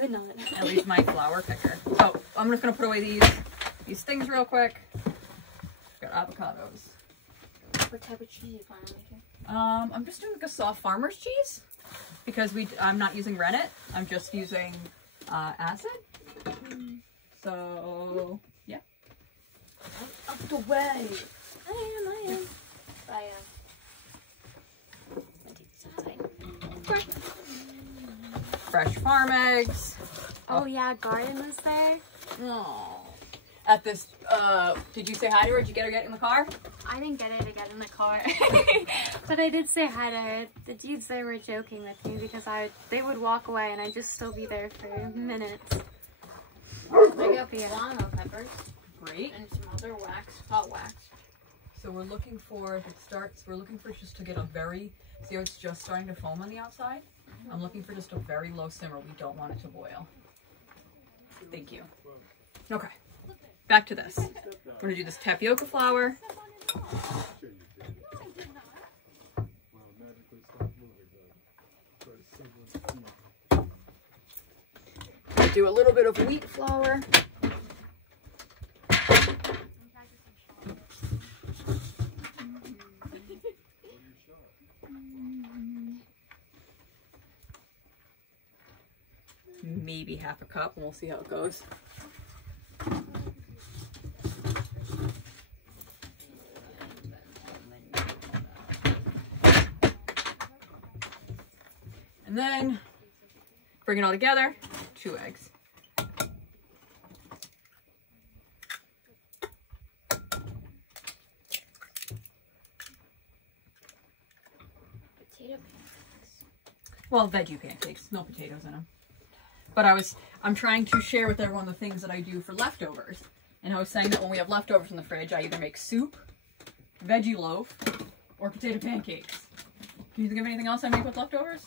would not. At least my flower picker. So I'm just gonna put away these things real quick. Got avocados. What type of cheese are you planning to make? I'm just doing like a soft farmer's cheese because I'm not using rennet. I'm just using acid. So yeah. Up the way. I am. Fresh farm eggs. Oh yeah, Garden was there. Oh. At this, did you say hi to her? Did you get her in the car? I didn't get her to get in the car, but I did say hi to her. The dudes there were joking with me because they would walk away and I'd just still be there for minutes. I got guano peppers. Great. And some other hot wax. So we're looking for, if it starts, we're looking for just to get a very, see how it's just starting to foam on the outside? I'm looking for just a very low simmer. We don't want it to boil. Thank you. Okay, back to this. We're gonna do this tapioca flour. Do a little bit of wheat flour. Maybe half a cup, and we'll see how it goes. And then bring it all together, 2 eggs. Potato pancakes. Well, veggie pancakes, no potatoes in them. But I'm trying to share with everyone the things that I do for leftovers. And I was saying that when we have leftovers in the fridge, I either make soup, veggie loaf, or potato pancakes. Can you think of anything else I make with leftovers?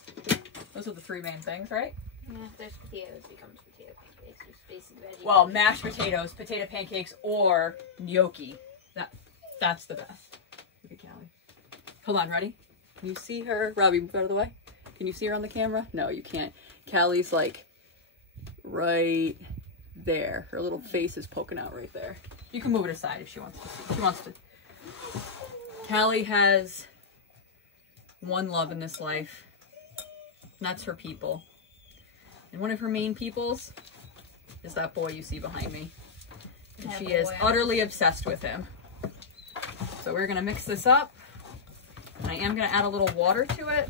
Those are the 3 main things, right? Yeah, if there's potatoes, it becomes potato pancakes. It's basically veggie. Well, mashed potatoes, potato pancakes, or gnocchi. That's the best. Look at Callie. Hold on, ready? Can you see her? Robbie, move out of the way. Can you see her on the camera? No, you can't. Callie's like right there. Her little face is poking out right there. You can move it aside if she wants to see. She wants to. Callie has one love in this life. And that's her people. And one of her main peoples is that boy you see behind me. And she is utterly obsessed with him. So we're gonna mix this up. And I am gonna add a little water to it.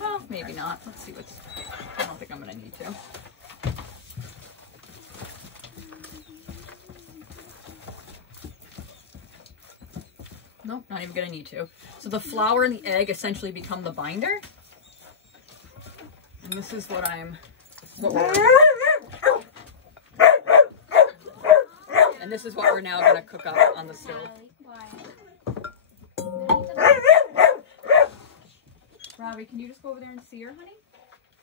Well, maybe not. Let's see what's, I don't think I'm gonna need to. Nope, not even gonna need to. So the flour and the egg essentially become the binder. And this is what and this is what we're now gonna cook up on the stove. Robbie, can you just go over there and see her, honey?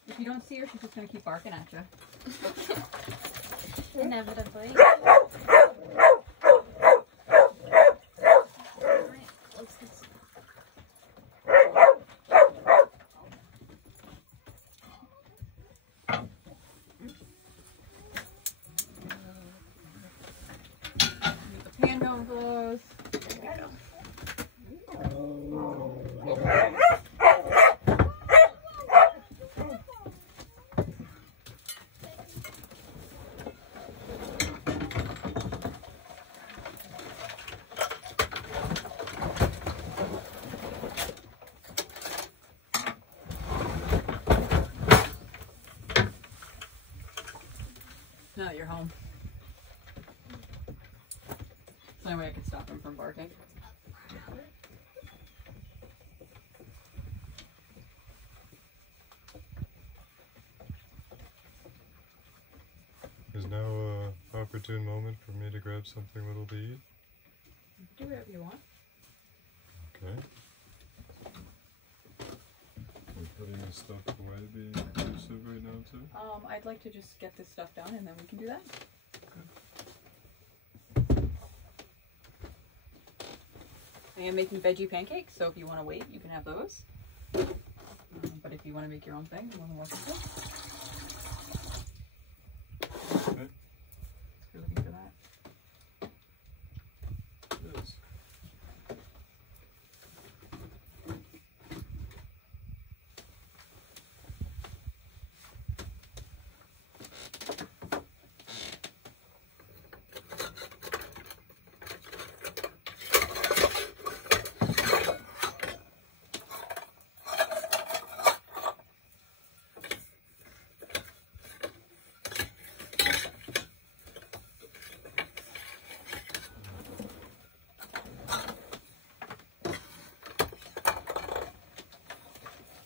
If you don't see her, she's just gonna keep barking at you. Inevitably. The pan don't close. There we go. Now that you're home. It's the only way I can stop him from barking. Is now a opportune moment for me to grab something little to eat? Do whatever you want. Okay. I'm putting this stuff away being inclusive right now too? I'd like to just get this stuff done and then we can do that. I am making veggie pancakes, so if you want to wait, you can have those. But if you want to make your own thing, you're more than welcome to. Okay. If you're looking for that. It is.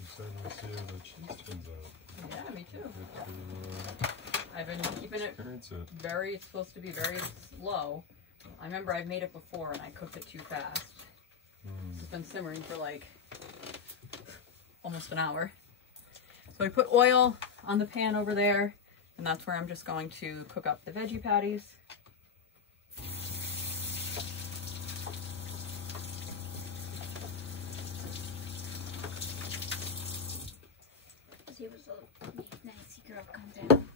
Excited to see how the cheese turns out. Yeah, me too. Get I've been keeping to it experience it. very, it's supposed to be very slow. I remember I've made it before and I cooked it too fast. It's been simmering for like almost an hour. So I put oil on the pan over there, and that's where I'm just going to cook up the veggie patties. She was a nice girl. Calm down.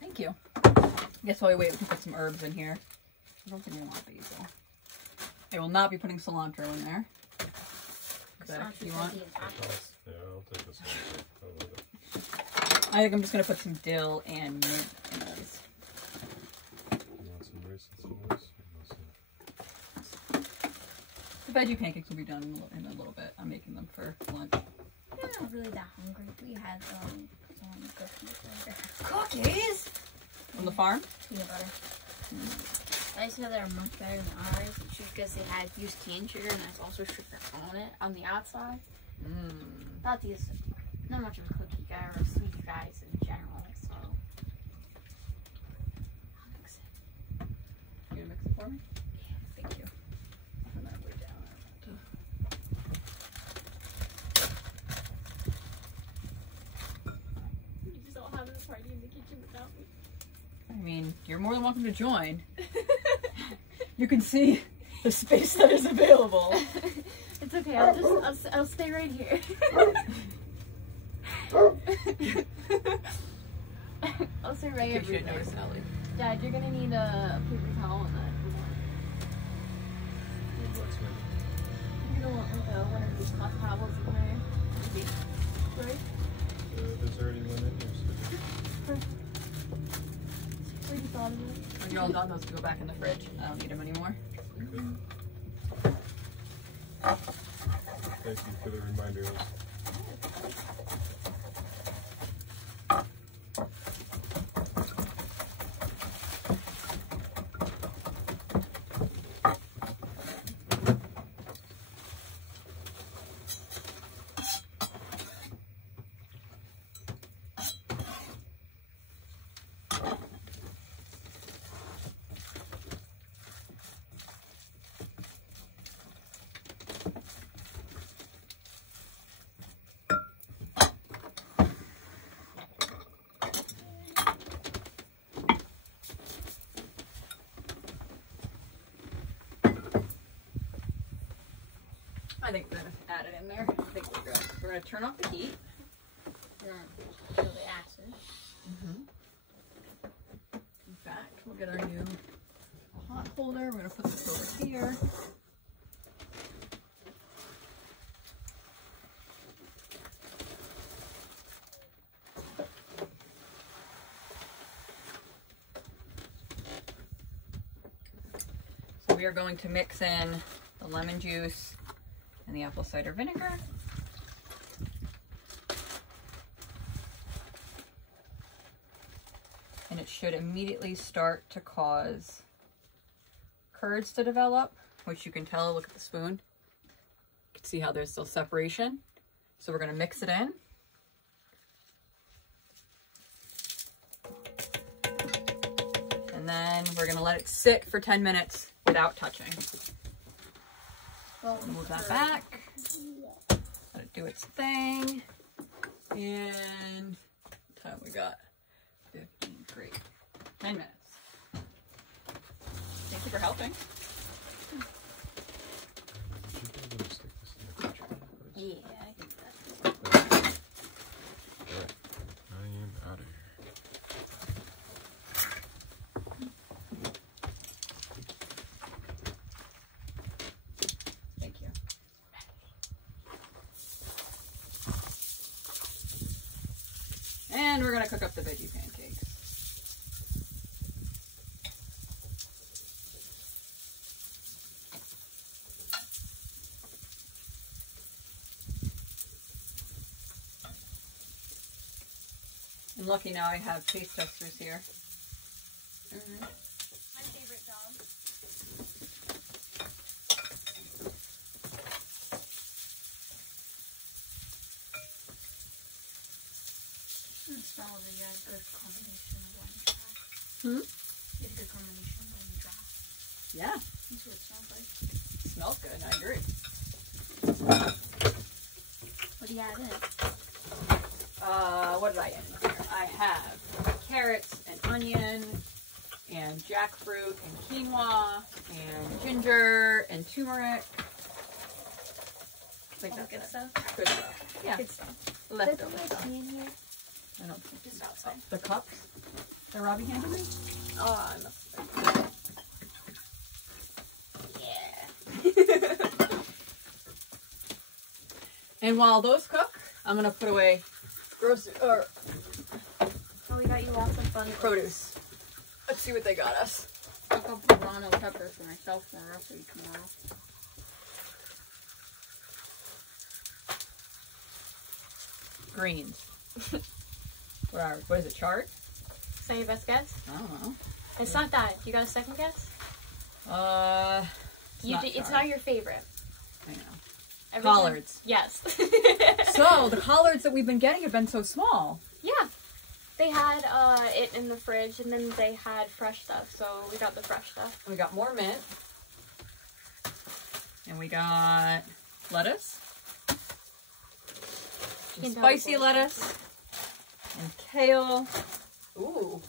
Thank you. I guess while we wait, we can put some herbs in here. I don't think we want basil. I will not be putting cilantro in there. Sounds You like want? the tacos. Yeah, I'll take this one. I love it. I think I'm just going to put some dill and mint in these. You want some raisins for this? The veggie pancakes will be done in a little bit. I'm making them for lunch. I'm not really that hungry. We had some cookies later. Cookies? From the farm? Peanut butter. I said they're much better than ours. It's just because they had used cane sugar and there's also sugar on it on the outside. Not much of a cookie guy or a sweet guys in general, so I'll mix it. You gonna mix it for me? Yeah. Thank you. Put that way down. You just all having a party in the kitchen without me. I mean, you're more than welcome to join. You can see the space that is available. It's okay. I'll stay right here. I'll stay right Give here. you a notice, Ellie. Dad, you're gonna need a paper towel and that. You're gonna want like one of these cloth towels in there. Right? Is there anyone in here? What you thought of it? When you're all done, those can go back in the fridge. I don't need them anymore. Okay. Thank you for the reminder. I think we're gonna add it in there. I think we're good. We're gonna turn off the heat. Feel the acid. In fact, we'll get our new hot holder. We're gonna put this over here. So we are going to mix in the lemon juice and the apple cider vinegar. And it should immediately start to cause curds to develop, which you can tell, look at the spoon. You can see how there's still separation. So we're gonna mix it in. And then we're gonna let it sit for 10 minutes without touching. Move that back. Let it do its thing. And what time we got? 15, great. 9 minutes. Thank you for helping. Yeah, I think that. we're gonna cook up the veggie pancakes. I'm lucky now I have taste testers here. My favorite dog. It smells like you had a good combination of one dry. Hmm? You had a good combination of one dry. Yeah, That's what it smells like. it smells good. I agree. What do you have in it? What did I add in here? I have carrots and onion and jackfruit and quinoa and ginger and turmeric. I think All that's good it. stuff. Good stuff. Yeah. Good stuff. Leftover There's stuff. tea in here. I don't think Just outside. the cups that Robbie handed me. Oh, I must. Yeah. And while those cook, I'm gonna put away grocery or Oh, we got you lots of fun produce. Let's see what they got us. I'll go poblano pepper for myself for the rest of tomorrow. Greens. What is it? Chard? Is that your best guess? I don't know. It's not that. You got a second guess? It's not your favorite. I know. Every time- Collards. Yes. So the collards that we've been getting have been so small. Yeah. They had it in the fridge, and then they had fresh stuff, so we got the fresh stuff. We got more mint. And we got lettuce. You Some can tell spicy it's lettuce. And kale. Ooh.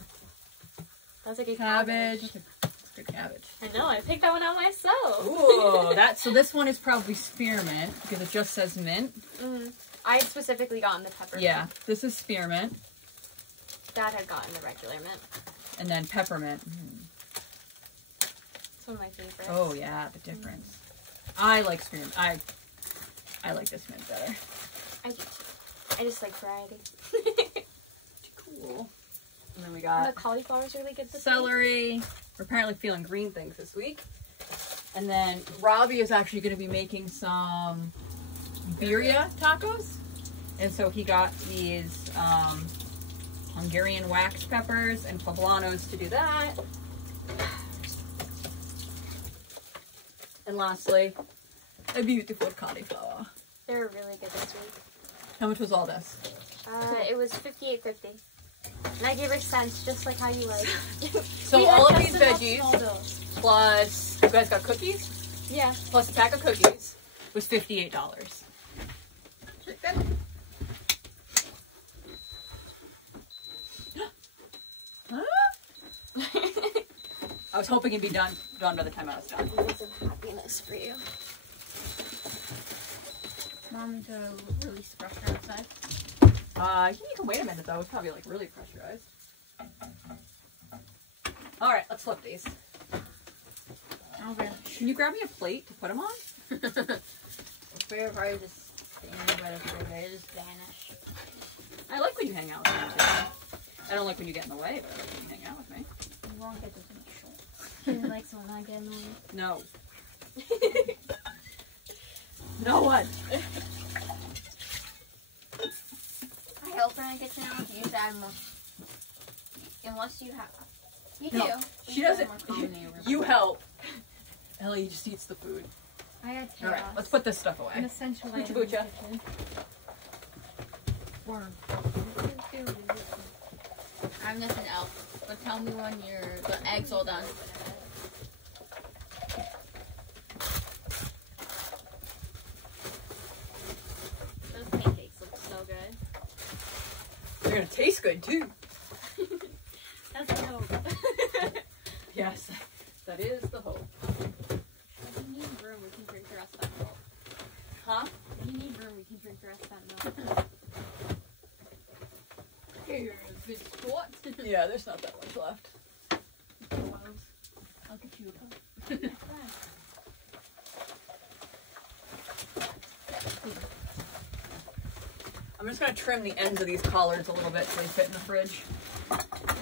That's a good Cabbage. cabbage. That's good cabbage. I know, I picked that one out myself. Ooh, so this one is probably spearmint because it just says mint. I had specifically gotten the peppermint. Yeah, this is spearmint. Dad had gotten the regular mint. And then peppermint. It's one of my favorites. Oh yeah, the difference. I like spearmint. I like this mint better. I do too. I just like variety. Cool. And then we And got the cauliflower's really good this celery. We're apparently feeling green things this week. And then Robbie is actually going to be making some birria tacos. And so he got these Hungarian wax peppers and poblanos to do that. And lastly, a beautiful cauliflower. week. They were really good this week. How much was all this? It was $58.50. And I gave her cents, just like how you like. So We all had of these just enough veggies small bills. plus, you guys got cookies? Yeah. Plus a pack of cookies was $58. I was hoping it'd be done by the time I was done. Words of happiness for you. Mom to release the pressure outside. I think you can wait a minute though. It's probably like really pressurized. All right, let's flip these. Okay. Can you grab me a plate to put them on? Fair probably just standing by the fridge. They just vanish. I like when you hang out with me too. I don't like when you get in the way, but I like when you hang out with me. You won't get this much short. She likes when I get in the way. No. No one. I help in the kitchen now to use that more. Unless you have. You No, do. she You have doesn't. more commonly over- You help. Ellie just eats the food. I had All right, let's put this stuff An away. essential Boocha item in the boocha. kitchen. Worm. I'm just an elf. But tell me when the egg's all done. Those pancakes look so good. They're gonna taste good too. That's the hope. Yes, that is the hope. If you need room, we can drink the rest of that milk. Huh? If you need room, we can drink the rest of that milk. Here's the squat. Yeah, there's not that much left. I'll get you a cup. I'm just gonna trim the ends of these collards a little bit so they fit in the fridge.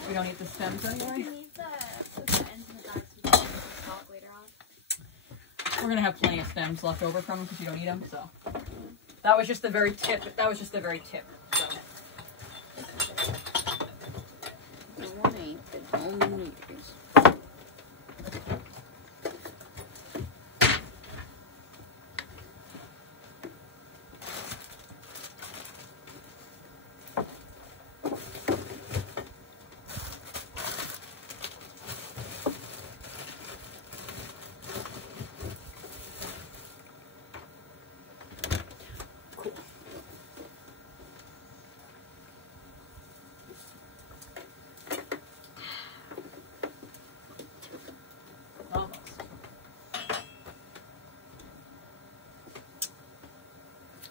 We don't need the stems anyway. We need the ends in the back so we can talk later on. We're gonna have plenty of stems left over from them because you don't eat them. So that was just the very tip. That was just the very tip. So.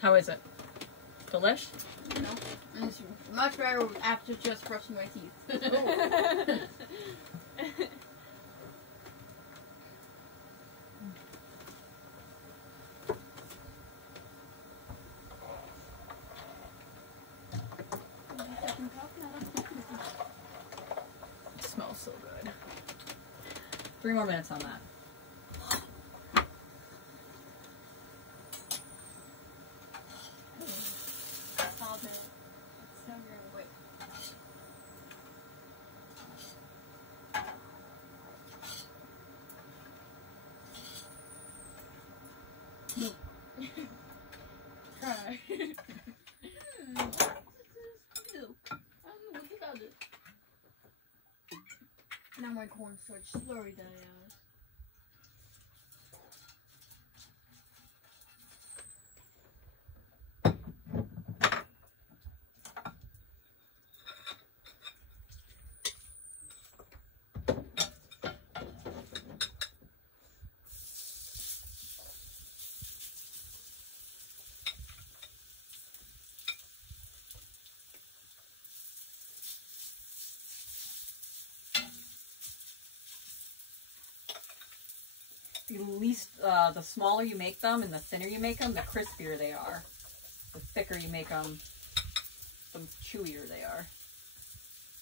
How is it? Delish? No. It's much better after just brushing my teeth. It smells so good. 3 more minutes on that. Now my cornstarch slurry that I have. The smaller you make them and the thinner you make them, the crispier they are. The thicker you make them, the chewier they are.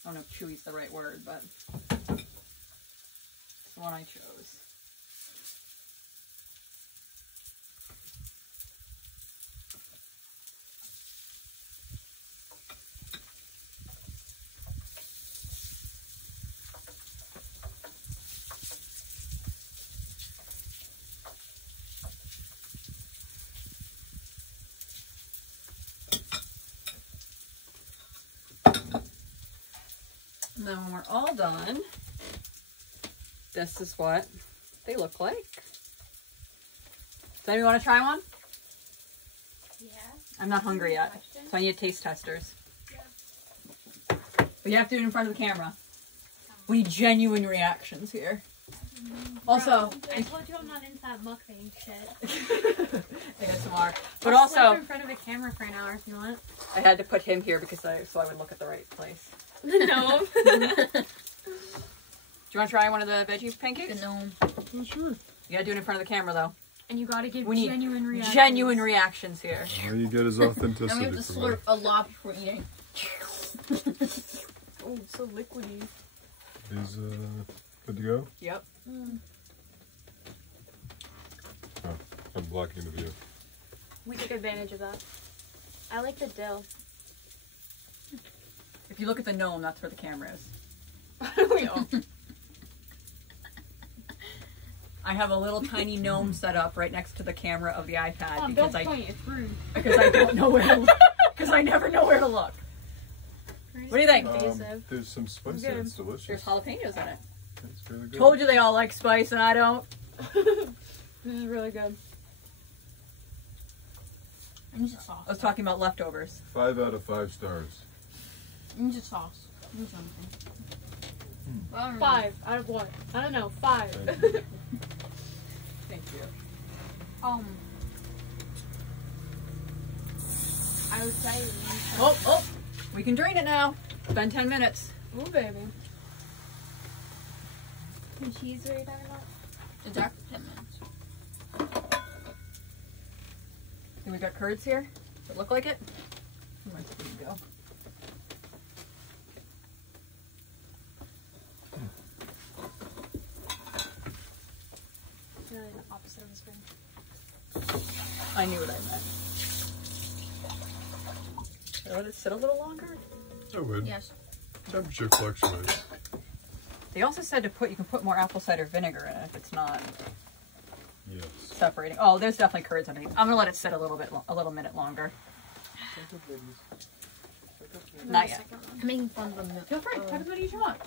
I don't know if chewy's the right word, but it's the one I chose. And then when we're all done, this is what they look like. Does anyone want to try one? Yeah. I'm not hungry yet, so I need taste testers. Yeah. But you have to do it in front of the camera. We need genuine reactions here. Also, I told you I'm not into that mukbang shit. ASMR. But I'll also, sleep in front of a camera for an hour if you want. I had to put him here because so I would look at the right place. The gnome. Do you want to try one of the veggie pancakes? The gnome. Oh, sure. You gotta do it in front of the camera though. And you gotta give We need genuine reactions. Genuine reactions here. All you get is authenticity. And we have to from slurp a lot before eating. Oh, it's so liquidy. Is good to go? Yep. Oh, I'm blocking the view. We took advantage of that. I like the dill. If you look at the gnome, that's where the camera is. We all. I have a little tiny gnome set up right next to the camera of the iPad Don't point it through. because I don't know where to look. Because I never know where to look. What do you think? There's some spice in it. It's delicious. There's jalapenos in it. It's really good. Told you they all like spice and I don't. This is really good. I need sauce. I was talking about leftovers. 5 out of 5 stars. I need sauce. I need something. Well, I don't know. 5 out of what? I don't know. 5. Thank you. Thank you. I would say. Oh, we can drain it now. It's been 10 minutes. Ooh, baby. The cheese are you talking about? Exactly 10 minutes. And we got curds here. Does it look like it? Where my spoon go? Really the opposite of a spoon. I knew what I meant. Should I let it sit a little longer? I would. Yes. Temperature fluctuates. They also said to put, you can put more apple cider vinegar in it if it's not Yes. separating. Oh, there's definitely curds underneath. I'm gonna let it sit a little bit, a little minute longer. Not yet. I'm making fun of the milk. Feel free. Have as many as you want.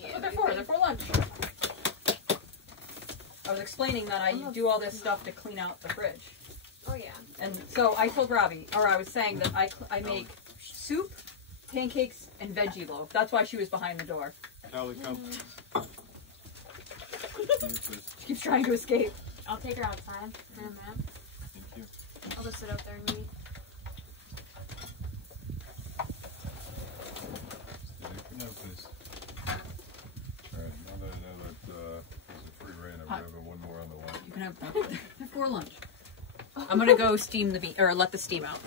Yeah, What they're for? They're for lunch. I was explaining that I do all this stuff to clean out the fridge. Oh yeah. And so I told Robbie, or I was saying that I make soup, pancakes, and veggie loaf. That's why she was behind the door. Allie, come. She keeps trying to escape. I'll take her outside in a minute. Thank you. I'll just sit out there and eat. Now, please. Alright, now that I know that there's a free reign, I'm grabbing one more on the line. You can have they're for lunch. I'm gonna go steam the bean, or let the steam out.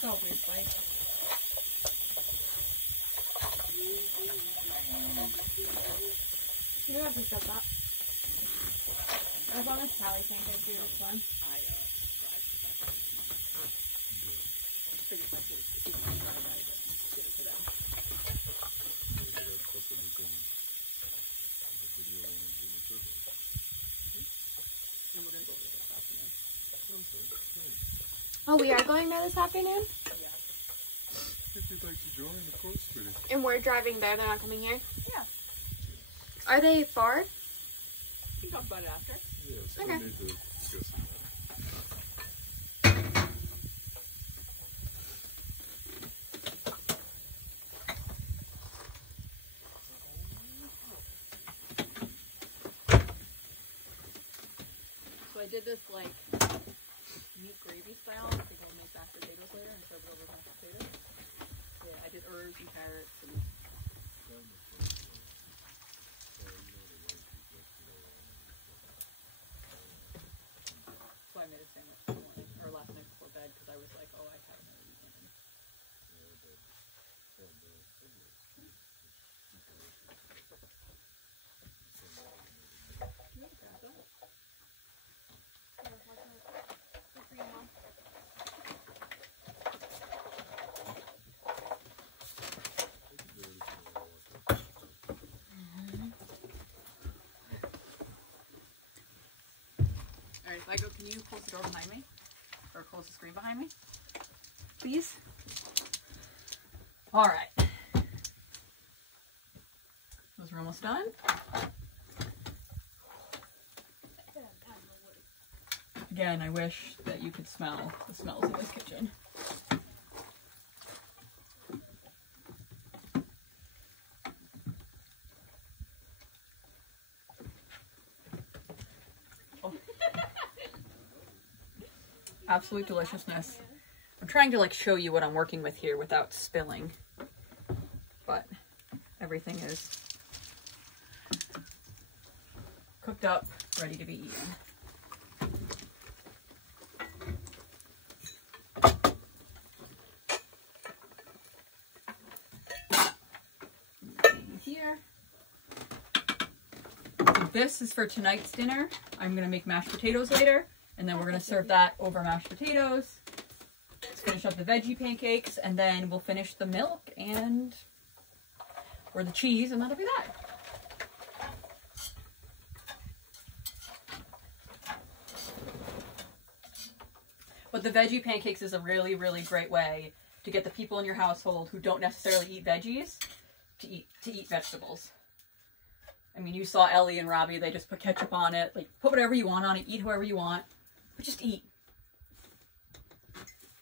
So weird, like. You don't have to shut that. As long as Callie saying they do, it's fine. Oh, we are going there this afternoon? If you'd like to join, of course, sweetie. And we're driving there, they're not coming here? Yeah. Are they far? We can talk about it after. Yes, Okay. we need to discuss it. So I did this like meat gravy style. I think I'll make mashed potatoes later and serve it over mashed potatoes. Yeah, I did herbs and carrots and so I made a sandwich this morning or last night before bed because I was like, oh, I haven't really eaten. Alright, if I go, can you close the door behind me? Or close the screen behind me? Please? Alright. Those are almost done. Again, I wish that you could smell the smells of this kitchen. Absolute deliciousness. I'm trying to like show you what I'm working with here without spilling, but everything is cooked up, ready to be eaten. Here. So this is for tonight's dinner. I'm gonna make mashed potatoes later. And then we're going to serve that over mashed potatoes. Let's finish up the veggie pancakes. And then we'll finish the milk and... or the cheese. And that'll be that. But the veggie pancakes is a really, really great way to get the people in your household who don't necessarily eat veggies to eat vegetables. I mean, you saw Ellie and Robbie. They just put ketchup on it. Like, put whatever you want on it. Eat whoever you want. But just eat.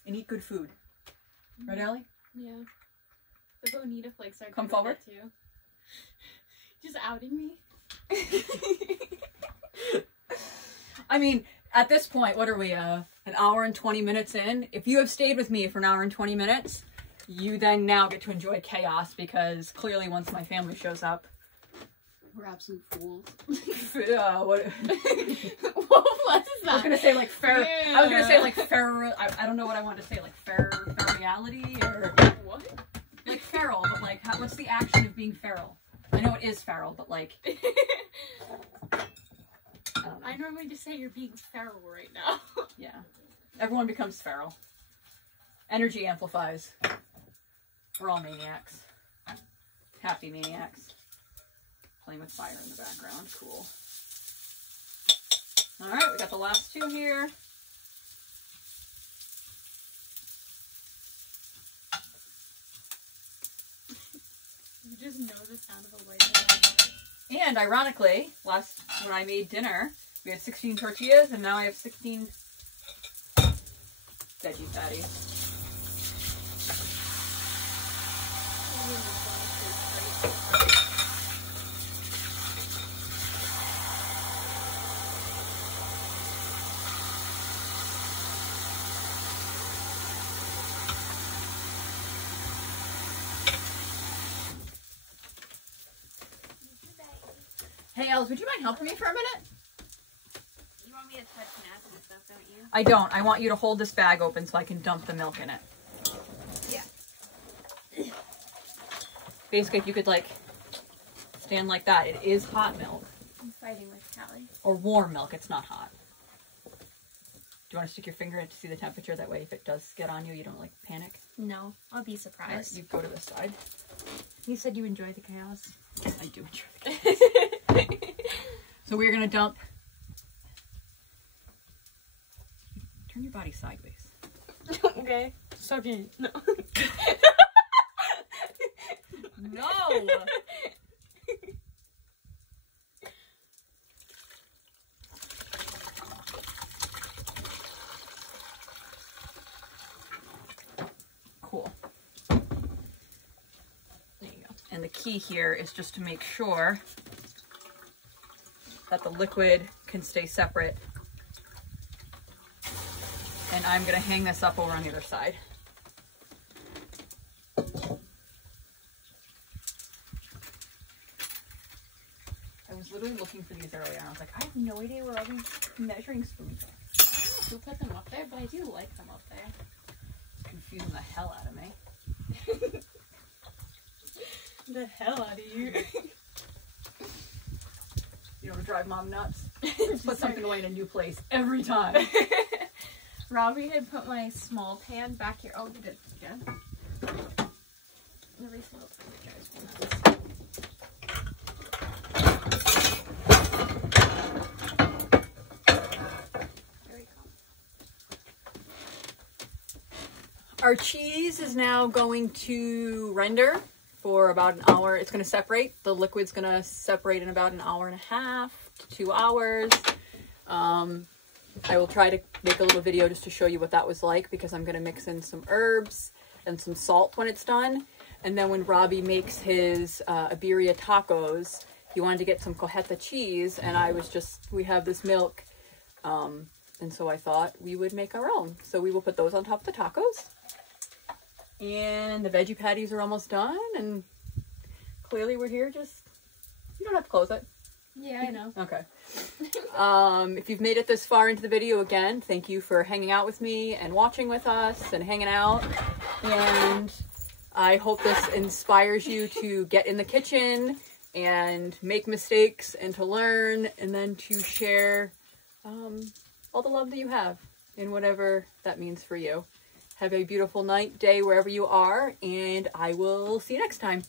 And eat good food. Right, Ellie? Yeah. The bonita flakes are Come good with forward. it, too. Just outing me. I mean, at this point, what are we, an hour and 20 minutes in? If you have stayed with me for an hour and 20 minutes, You then now get to enjoy chaos because clearly once my family shows up, We're absolute fools. what? What was that? I was gonna say like fair. I was gonna say like fair. I don't know what I wanted to say, like fair reality or What? like feral, but like what's the action of being feral? I know it is feral, but like I don't know. I normally just say you're being feral right now. Yeah, everyone becomes feral. Energy amplifies. We're all maniacs. Happy maniacs. Playing with fire in the background. Cool. Alright, we got the last two here. You just know the sound of a light. And ironically, when I made dinner, we had 16 tortillas, and now I have 16 veggie patties. Hey, Els, would you mind helping me for a minute? You want me to touch napkins and stuff, don't you? I don't. I want you to hold this bag open so I can dump the milk in it. Yeah. Basically, if you could, like, stand like that. It is hot milk. I'm fighting with Callie. Or warm milk. It's not hot. Do you want to stick your finger in to see the temperature? That way, if it does get on you, you don't, like, panic. No, I'll be All right, surprised. you go to this side. You said you enjoy the chaos. I do enjoy the chaos. So we're going to dump... Turn your body sideways. Okay. Suck it. No. No! Cool. There you go. And the key here is just to make sure that the liquid can stay separate. And I'm going to hang this up over on the other side. I was literally looking for these earlier, and I was like, I have no idea where all these measuring spoons are. I don't know who put them up there, but I do like them up there. It's confusing the hell out of me. The hell out of you. You know, to drive mom nuts. Put something away in a new place every time. Robbie had put my small pan back here. Oh, you did again. Every single time it drives me nuts. There we go. Our cheese is now going to render for about an hour. It's going to separate. The liquid's going to separate in about an hour and a half to 2 hours. I will try to make a little video just to show you what that was like, because I'm going to mix in some herbs and some salt when it's done. And then when Robbie makes his birria tacos, he wanted to get some cojeta cheese, and we have this milk, and so I thought we would make our own. So we will put those on top of the tacos. And the veggie patties are almost done, and clearly we're here just... You don't have to close it. Yeah, I know. Okay. If you've made it this far into the video, again, thank you for hanging out with me and watching with us and hanging out. And I hope this inspires you to get in the kitchen and make mistakes and to learn, and then to share all the love that you have in whatever that means for you. Have a beautiful night, day, wherever you are, and I will see you next time.